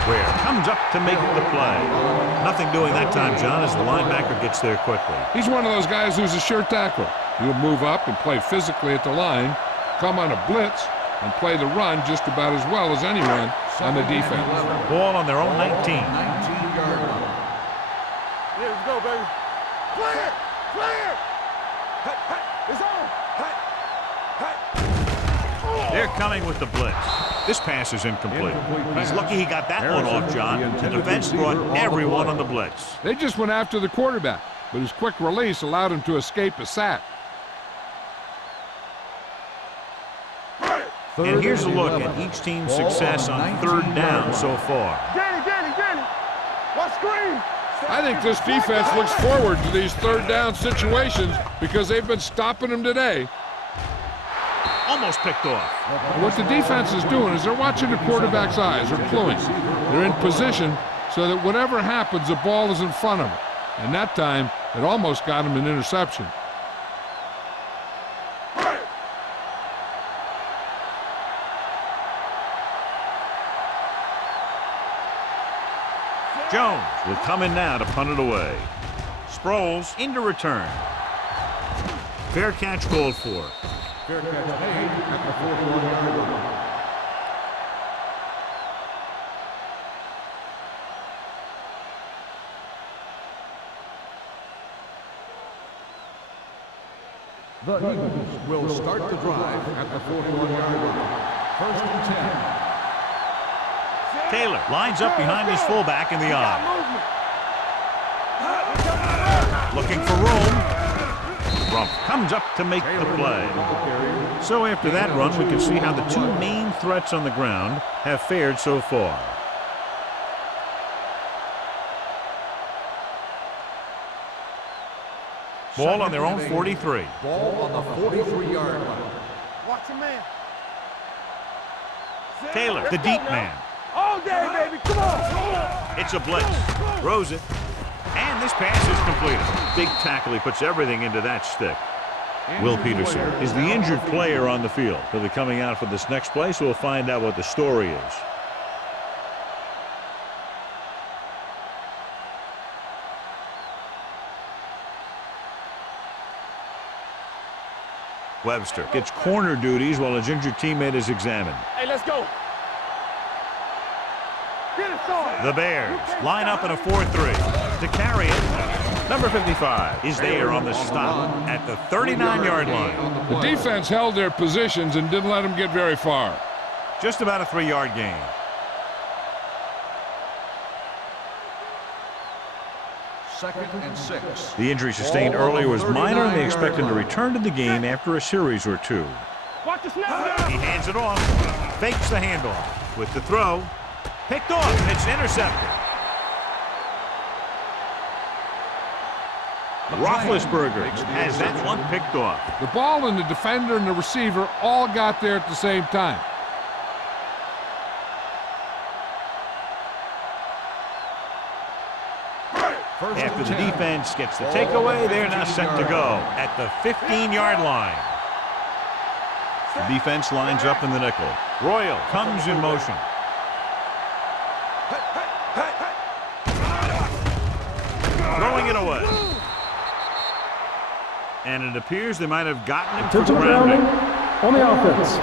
Ware comes up to make the play. Nothing doing that time, John, as the linebacker gets there quickly. He's one of those guys who's a sure tackler. He'll move up and play physically at the line, come on a blitz, and play the run just about as well as anyone on the defense. Ball on their own 19. 19-yard line. Yeah, let's go, baby. Clear! Clear! It's on! They're coming with the blitz. This pass is incomplete. He's lucky he got that one off, John. The defense brought everyone on the blitz. They just went after the quarterback, but his quick release allowed him to escape a sack. And here's a look at each team's success on third down so far. Danny! What screen? I think this defense looks forward to these third down situations because they've been stopping them today. Almost picked off. What the defense is doing is they're watching the quarterback's eyes. They're cluing. They're in position so that whatever happens, the ball is in front of them. And that time, it almost got him an interception. Jones will come in now to punt it away. Sproles into return. Fair catch called for. Fair catch made at the 41-yard line. The Eagles will start the drive at the 41-yard line. First and 10. Taylor lines up behind his fullback in the eye. Looking for room. Rumpf comes up to make the play. So after that run, we can see how the two main threats on the ground have fared so far. Ball on their own 43. Ball on the 43-yard line. Watch him, man. Taylor, the deep man. All day, baby. Come on. It's a blitz. Throws it. And this pass is completed. Big tackle. He puts everything into that stick. Will Peterson is the injured player on the field. He'll be coming out for this next play, so we'll find out what the story is. Webster gets corner duties while his injured teammate is examined. Hey, let's go. Get it started. The Bears line up in a 4-3. To carry it, number 55 is there on the stop at the 39-yard line. The defense held their positions and didn't let them get very far. Just about a 3-yard gain. Second and 6. The injury sustained earlier was minor, and they expect him to return to the game after a series or two. Watch the snap. He hands it off, fakes the handoff with the throw. Picked off, and it's intercepted. Roethlisberger has that one picked off. The ball and the defender and the receiver all got there at the same time. After the defense gets the takeaway, they're now set to go at the 15-yard line. The defense lines up in the nickel. Royal comes in motion. Throwing it away. And it appears they might have gotten him for grounding. On the offense.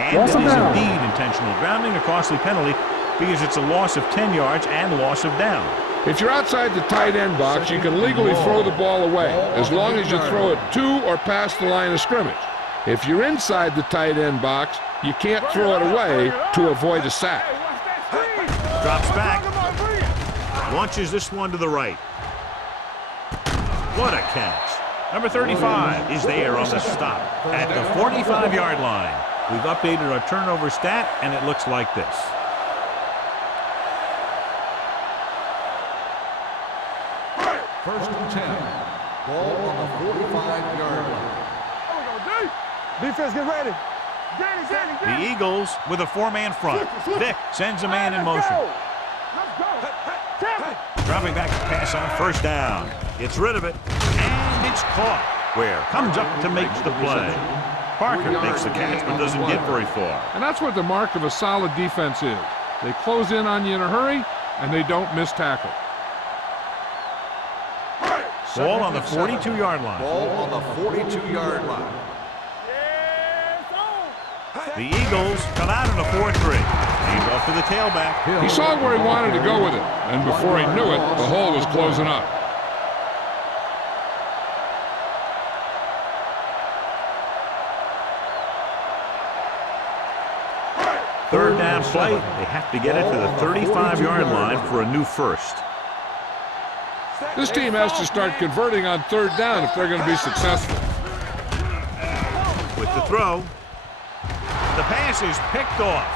And it is indeed intentional grounding, a costly penalty, because it's a loss of 10 yards and loss of down. If you're outside the tight end box, you can legally throw the ball away, as long as you throw it to or past the line of scrimmage. If you're inside the tight end box, you can't throw it away to avoid a sack. Drops back. Launches this one to the right. What a catch. Number 35 is there on the stop at the 45-yard line. We've updated our turnover stat, and it looks like this. First and 10. Ball on the 45-yard line. Defense, get ready. The Eagles with a four-man front. Vick sends a man in motion. Dropping back to pass on first down. Gets rid of it, and it's caught. Ware comes up to make the play. Parker makes the catch but doesn't get very far. And that's what the mark of a solid defense is. They close in on you in a hurry, and they don't miss tackle. Ball on the 42-yard line. Ball on the 42-yard line. The Eagles come out in a 4-3. He's off to the tailback. He saw where he wanted to go with it, and before he knew it, the hole was closing up. Third down play. They have to get it to the 35-yard line for a new first. This team has to start converting on third down if they're going to be successful. With the throw, the pass is picked off.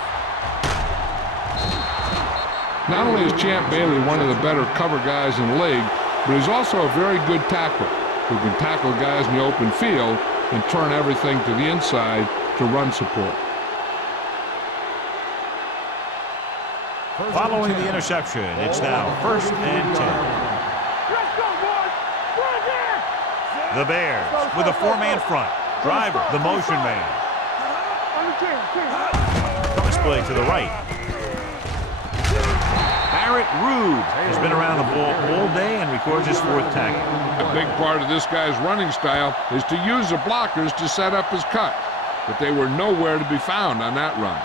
Not only is Champ Bailey one of the better cover guys in the league, but he's also a very good tackler who can tackle guys in the open field and turn everything to the inside to run support. Following the interception, it's now first and 10. The Bears with a four-man front. Driver, the motion man. Cross play to the right. Barrett Rude has been around the ball all day and records his fourth tackle. A big part of this guy's running style is to use the blockers to set up his cut, but they were nowhere to be found on that run.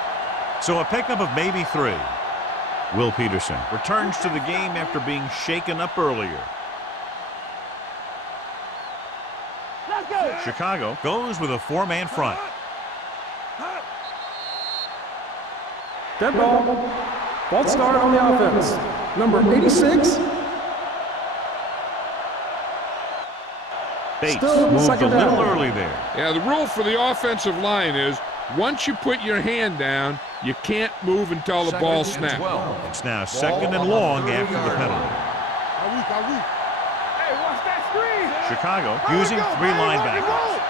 So a pickup of maybe 3. Will Peterson returns to the game after being shaken up earlier. Chicago goes with a four-man front. Dead ball. False start on the offense. Number 86. Bates Still moved a second down. little early there. Yeah, the rule for the offensive line is once you put your hand down, you can't move until the ball snaps. It's now second and long after the penalty. Hey, watch that screen. Chicago using 3 linebackers.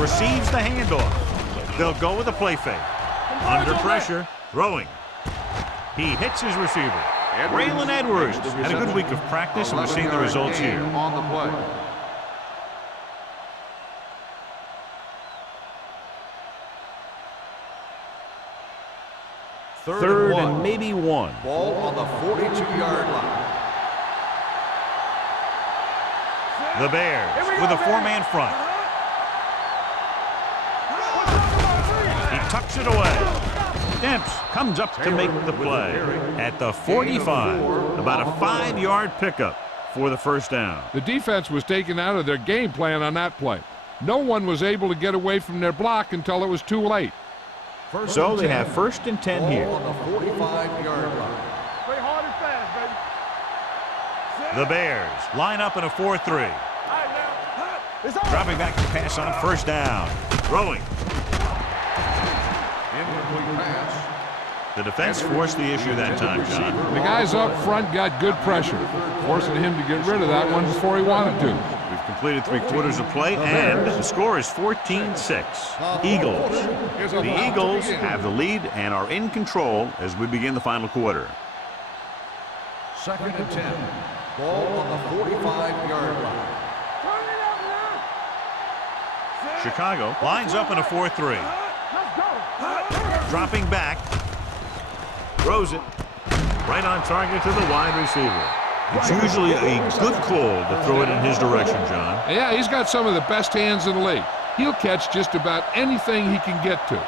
Receives the handoff. They'll go with a play fake. Under pressure, throwing. He hits his receiver. Braylon Edwards had a good week of practice, and we're seeing the results here. On the play. Third and maybe 1. Ball on the 42-yard line. The Bears with a four-man front. He tucks it away. Demps comes up to make the play at the 45. About a 5-yard pickup for the first down. The defense was taken out of their game plan on that play. No one was able to get away from their block until it was too late. So they have first and 10 here. Ball on the 45-yard line. Play hard and fast, baby. The Bears line up in a 4-3. All right, now. It's on. Dropping back to pass on first down. Throwing. Incomplete pass. The defense forced the issue that time, John. The guys up front got good pressure, forcing him to get rid of that one before he wanted to. We've completed 3/4 of play, and the score is 14-6. Eagles. The Eagles have the lead and are in control as we begin the final quarter. 2nd and 10. Ball on the 45-yard line. Chicago lines up in a 4-3. Dropping back. Throws it. Right on target to the wide receiver. It's usually a good call to throw it in his direction, John. Yeah, he's got some of the best hands in the league. He'll catch just about anything he can get to.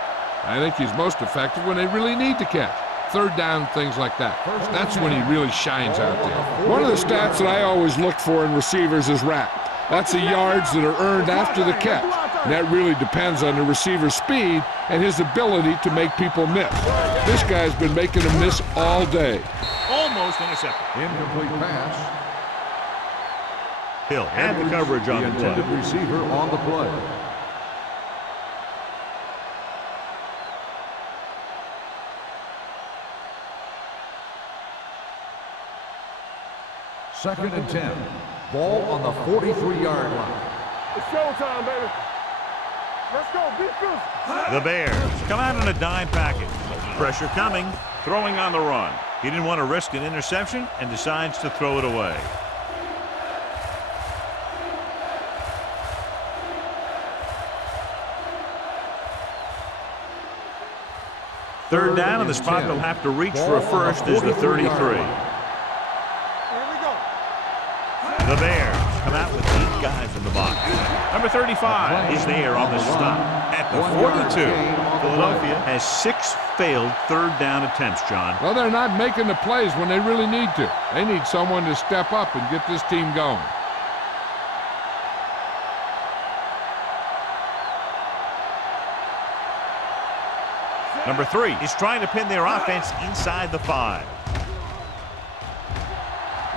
I think he's most effective when they really need to catch. 3rd down, things like that. That's when he really shines out there. One of the stats that I always look for in receivers is RAP. That's the yards that are earned after the catch. And that really depends on the receiver's speed and his ability to make people miss. This guy's been making them miss all day. Almost intercepted. Incomplete pass. Hill had the coverage on the intended play. receiver on the play. Second and 10. Ball on the 43-yard line. It's showtime, baby. Let's go, defense. The Bears come out in a dime package. Pressure coming, throwing on the run. He didn't want to risk an interception and decides to throw it away. Third down, and the spot they'll have to reach for a first is the 33. The Bears come out with 8 guys in the box. Number 35 is there on the stop at the 42. Philadelphia has 6 failed 3rd down attempts, John. Well, they're not making the plays when they really need to. They need someone to step up and get this team going. Number 3 is trying to pin their offense inside the 5.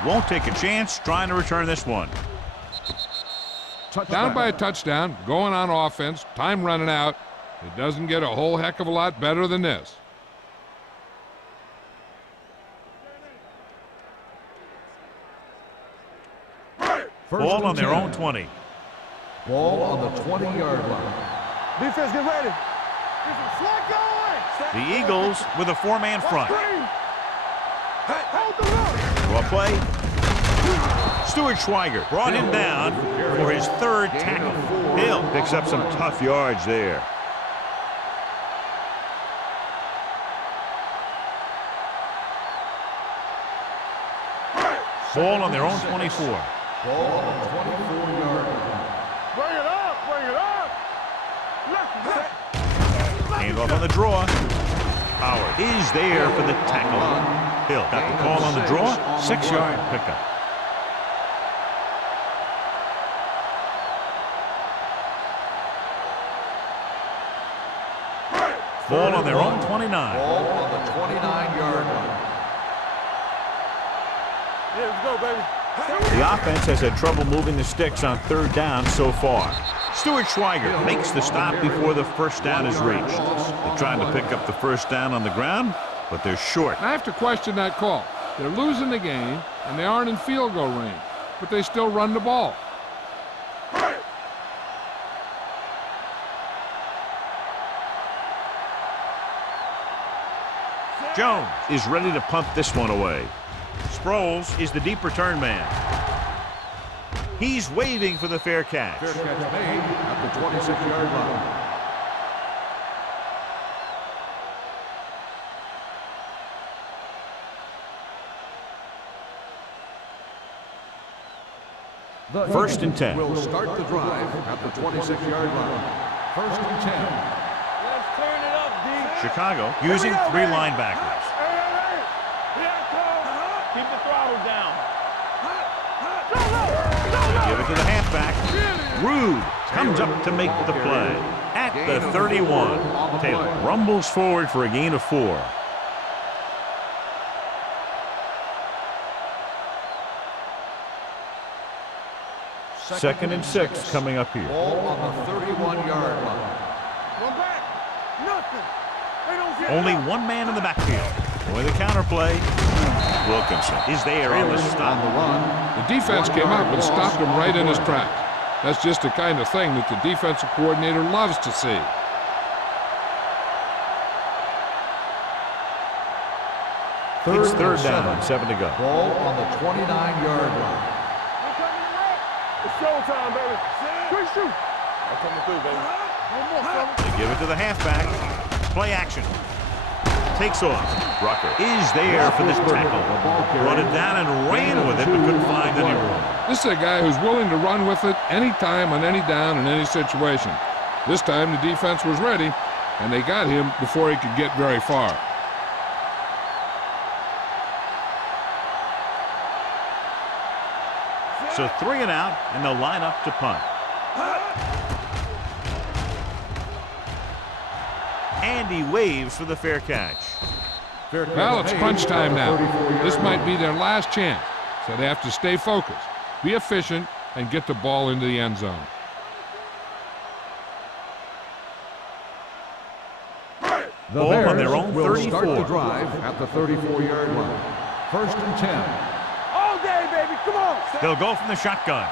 Won't take a chance trying to return this one. Down by a touchdown, going on offense, time running out. It doesn't get a whole heck of a lot better than this. Ball on their own 20. Ball on the 20-yard line. Defense, get ready. The Eagles with a 4-man front. Hold the run. Draw play. Stuart Schweiger brought him down for his 3rd tackle. Hill picks up some tough yards there. Ball on their own 24. Ball on the 24-yard line. Bring it up, bring it up. Left. Hand off on the draw. Howard is there for the tackle. Hill got the call on the draw. 6-yard pickup. Ball on their own 29. Ball on the 29-yard line. Yeah, let's go, baby. The offense has had trouble moving the sticks on 3rd down so far. Stuart Schweiger makes the stop before the first down is reached. They're trying to pick up the first down on the ground, but they're short. I have to question that call. They're losing the game, and they aren't in field goal range, but they still run the ball. Jones is ready to punt this one away. Sproles is the deep return man. He's waving for the fair catch. Fair catch made at the 26-yard line. The 1st and 10. Will start the drive at the 26-yard line. 1st and 10. Let's turn it up, D. Chicago using 3 linebackers. Hey. Keep the throttle down. Give it to the halfback. Rude comes up to make the play at the 31. Taylor rumbles forward for a gain of 4. Second and 6 coming up here. Ball on the 31-yard line. One back. Nothing. Only one man in the backfield. With a counterplay, Wilkinson is there on the stop. The defense came up and stopped him right in his tracks. That's just the kind of thing that the defensive coordinator loves to see. It's third down, 7 to go. Ball on the 29-yard line. It's showtime, baby. Quick shoot. I'm coming through, baby. One more, son. They give it to the halfback. Play action. Takes off. Rucker is there for this tackle. Brought it down and ran with it, but couldn't find any room. This is a guy who's willing to run with it anytime, on any down, in any situation. This time the defense was ready, and they got him before he could get very far. So 3 and out, and they'll line up to punt. And he waves for the fair catch. Well, it's crunch time now. This might be their last chance, so they have to stay focused, be efficient, and get the ball into the end zone. The Ball Bears on their own will 34. start the drive at the 34-yard line. First and 10. All day, baby. Come on. They'll go from the shotgun.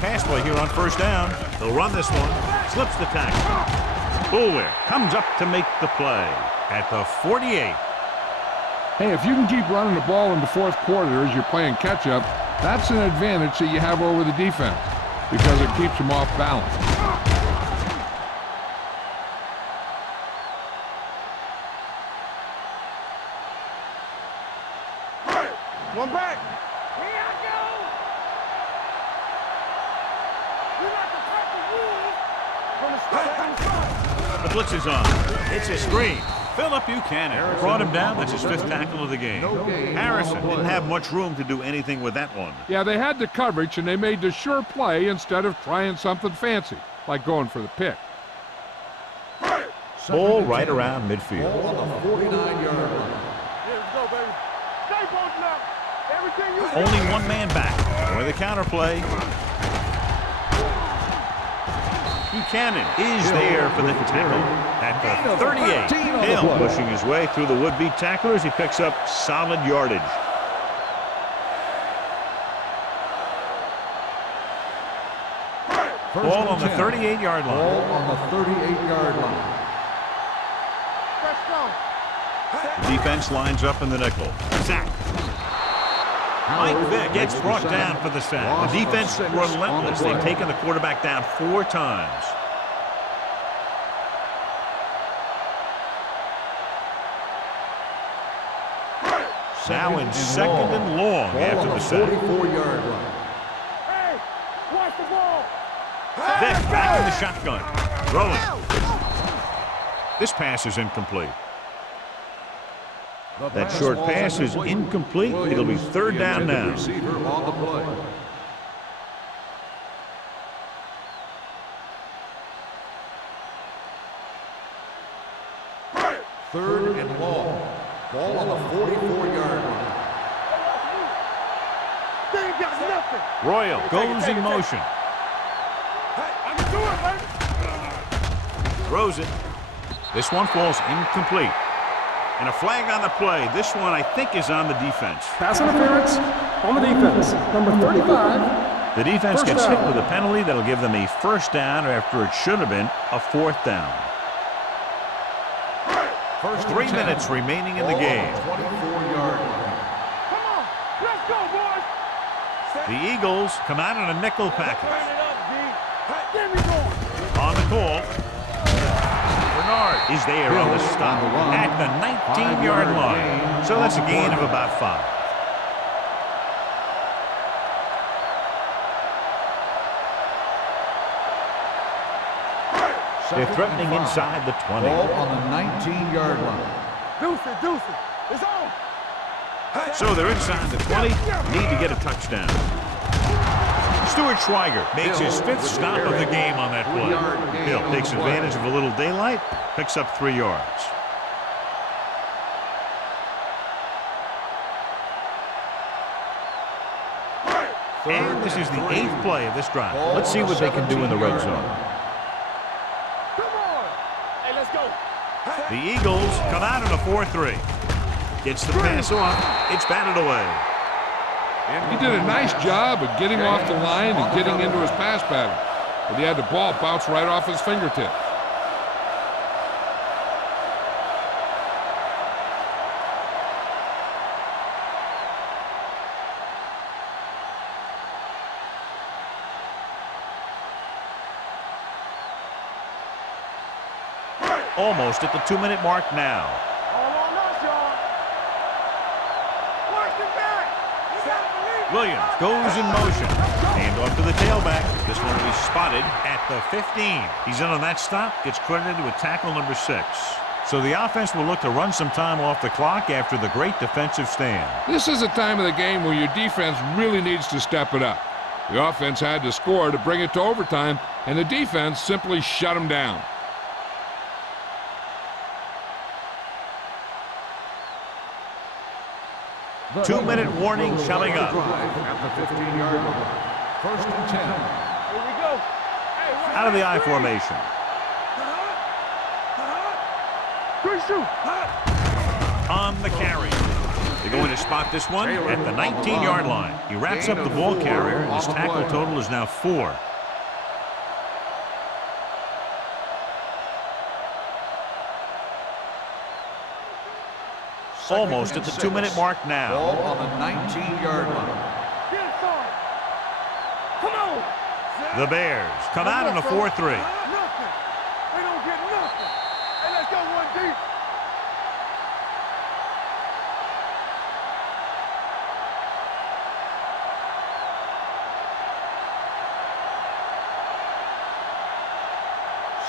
Pass play here on first down. They'll run this one. Slips the tackle. Boulware comes up to make the play at the 48. Hey, if you can keep running the ball in the fourth quarter as you're playing catch-up, that's an advantage that you have over the defense because it keeps them off balance. One back. Here I go. We like to fight the rules from the start. The blitz is on. It's a screen. Phillip Buchanan brought him down. That's his 5th tackle of the game. Harrison didn't have much room to do anything with that one. Yeah, they had the coverage, and they made the sure play instead of trying something fancy, like going for the pick. Ball right around midfield. Ball on the 49-yard line. Here we go, baby. Stay posted up. Everything you Only one man back. With a counterplay. Buchanan is there for the tackle at the 38. Hill pushing his way through the would-be tacklers. He picks up solid yardage. Ball on the 38-yard line. Ball on the 38-yard line. Let's go. The defense lines up in the nickel. Sack. Mike Vick gets brought down for the sack. The defense relentless. They've taken the quarterback down 4 times. Now in second and long after the sack. 44-yard line. Hey, watch the ball. Vick back in the shotgun. Rolling. This pass is incomplete. That short pass is incomplete. It'll be third down now. Receiver on the play. Third and long. Ball on the 44-yard line. They ain't got nothing. Royal goes in motion. Hey, I can do it, baby. Throws it. This one falls incomplete. And a flag on the play. This one, I think, is on the defense. Pass interference on the defense. Number 35. The defense First gets down. hit with a penalty that'll give them a first down after it should have been a 4th down. 3 minutes remaining in the game. 24-yard line. Come on. Let's go, boys. The Eagles come out in a nickel package. Turn it up, D. Get me going. On the call. Bernard is there on the stop at the 19-yard line. So that's a gain of about 5. They're threatening inside the 20. Ball on the 19-yard line. Deuce it. It's on. So they're inside the 20. Need to get a touchdown. Stuart Schweiger makes his 5th stop of the game on that play. Hill takes advantage of a little daylight, picks up 3 yards. And this is the 8th play of this drive. Let's see what they can do in the red zone. Come on. Hey, let's go. The Eagles come out in a 4-3. Gets the pass off. It's batted away. He did a nice job of getting off the line and getting into his pass pattern, but he had the ball bounce right off his fingertip. Almost at the 2-minute mark now. All on us, y'all. Watch it back. You gotta believe it. Williams goes in motion. Hand off to the tailback. This one will be spotted at the 15. He's in on that stop. Gets credited with tackle number 6. So the offense will look to run some time off the clock after the great defensive stand. This is a time of the game where your defense really needs to step it up. The offense had to score to bring it to overtime, and the defense simply shut them down. The 2-minute warning will coming start the up. drive at the 15-yard line. First and 10. Here we go. Hey, Out of the I formation. Three shoot. On the carry. They're going to spot this one at the 19-yard line. He wraps up the ball carrier, and his tackle total is now 4. Almost at the 2-minute mark now. Ball on the 19-yard line. Get it, son. Come on. The Bears come out in a 4-3. Nothing. They don't get nothing. Hey, let's go one deep.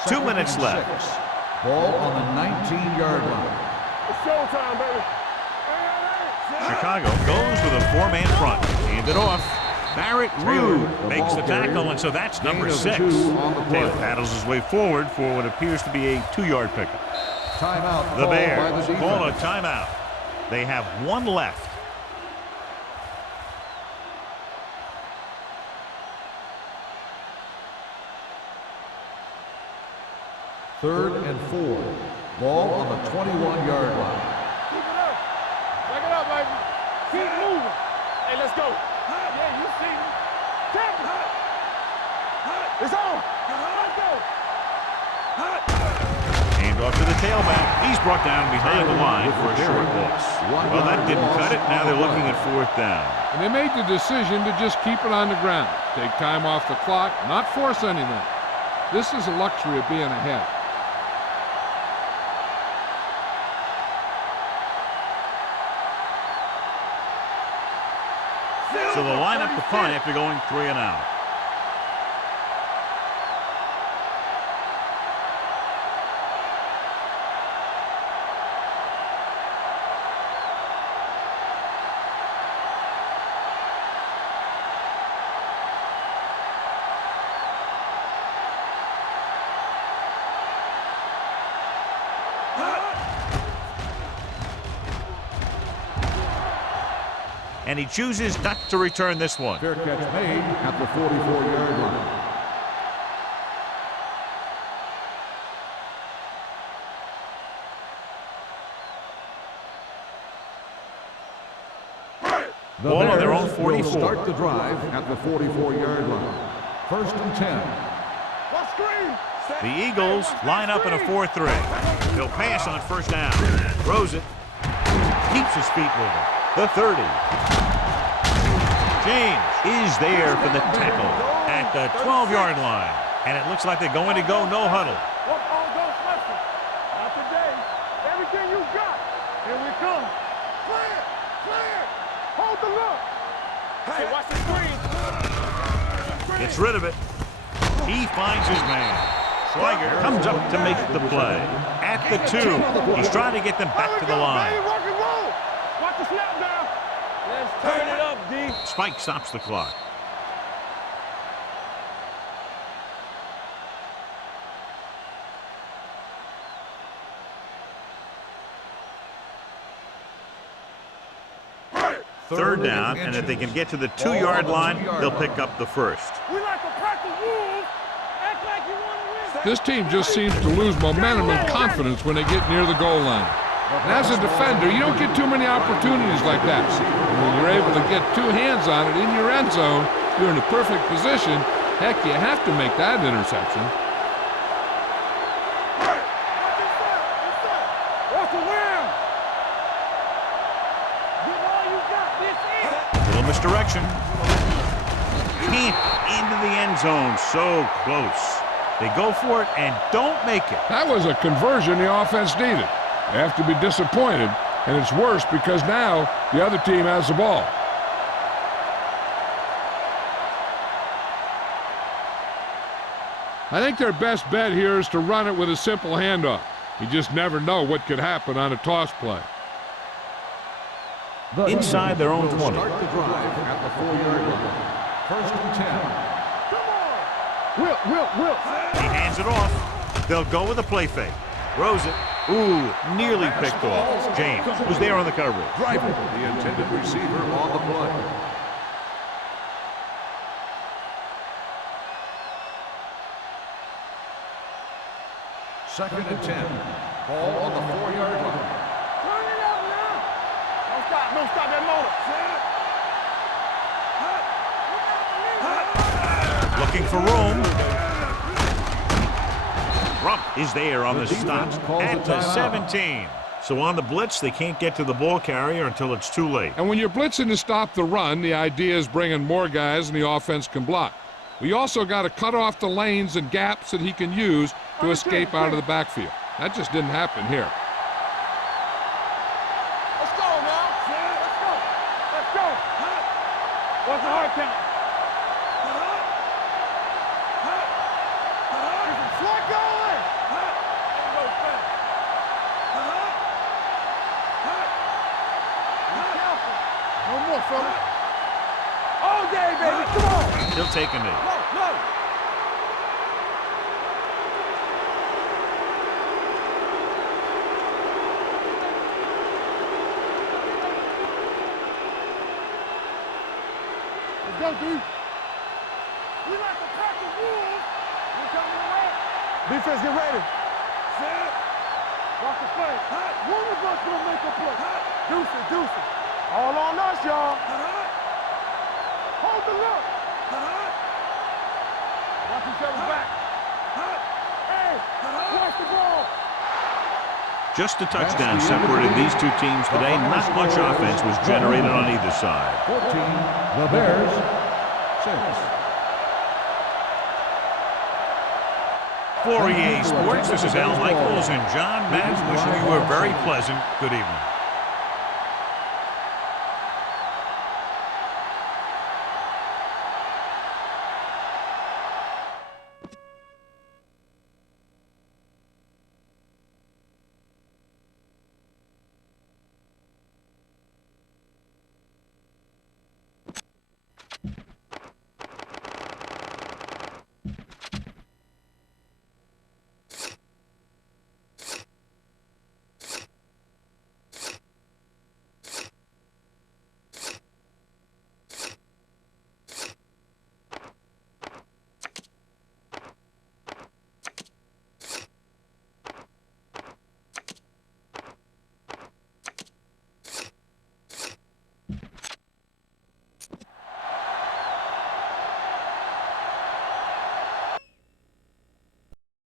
Two minutes left. Ball on the 19-yard line. It's showtime, baby. Chicago goes with a 4-man front. Hand it off. Barrett Rude makes the tackle, and so that's number 6. Taylor paddles his way forward for what appears to be a 2-yard pickup. Timeout. The called by Bears the call a defense. timeout. They have 1 left. Third and 4. Ball on the 21-yard line. Keep it up. Back it up, baby. Keep moving. Hey, let's go. Yeah, you see me. Tackle. It's on. Let's go. Hand off to the tailback. He's brought down behind the line for a short loss. Well, that didn't cut it. Now they're looking at 4th down. And they made the decision to just keep it on the ground. Take time off the clock, not force anything. This is a luxury of being ahead. So they'll line up the punt after going 3 and out. And he chooses not to return this one. Fair catch made at the 44-yard line. The Ball on their Bears own 44. will start the drive at the 44-yard line. First and 10. What screen? The Eagles line up in a 4-3. He'll pass on 1st down. Throws it. Keeps his feet moving. The 30. James is there for the tackle at the 12-yard line. And it looks like they're going to go no huddle. What all goes special? Not today. Everything you got. Here we come. Clear. Clear. Hold the look. Hey, watch the screen. Gets rid of it. He finds his man. Schweiger comes up to make the play. At the 2. He's trying to get them back to the line. Rock and roll. Watch the snap now. Let's turn it up, D. Spike stops the clock. Third down, and if they can get to the 2-yard line, they'll pick up the 1st. We like to practice rules. Act like you want to win. This team just seems to lose momentum and confidence when they get near the goal line. And as a defender, you don't get too many opportunities like that. And when you're able to get two hands on it in your end zone, you're in a perfect position. Heck, you have to make that interception. Little misdirection. Can't into the end zone. So close. They go for it and don't make it. That was a conversion the offense needed. They have to be disappointed, and it's worse because now the other team has the ball. I think their best bet here is to run it with a simple handoff. You just never know what could happen on a toss play. Inside their own 20. Start the drive at the 4-yard line. First and 10. Will. He hands it off. They'll go with a play fake. Throws it. Ooh, nearly picked off. James was there on the coverage. Driver, the intended receiver on the play. Second and 10. Ball on the 4-yard line. Turn it out now. Don't stop that motor. Looking for room. Rump is there on the stop at the 17. So on the blitz, they can't get to the ball carrier until it's too late. And when you're blitzing to stop the run, the idea is bringing more guys and the offense can block. We also got to cut off the lanes and gaps that he can use to escape out of the backfield. That just didn't happen here. Let's go now. Let's go. What's the hard count? All day, baby, come on! He'll take a knee. No. Let's go, dude. We like to pack the wolves. We coming away. Defense, get ready. Set. Watch the play. One of us gonna make a play. Deuce it. All on us, y'all. Hold the look. Watch each other back. Hey, watch the ball. Just a touchdown separated these two teams today. Not much offense was generated on either side. 14, the Bears, 6. For EA Sports, this is Al Michaels and John Madden wishing you a very pleasant good evening.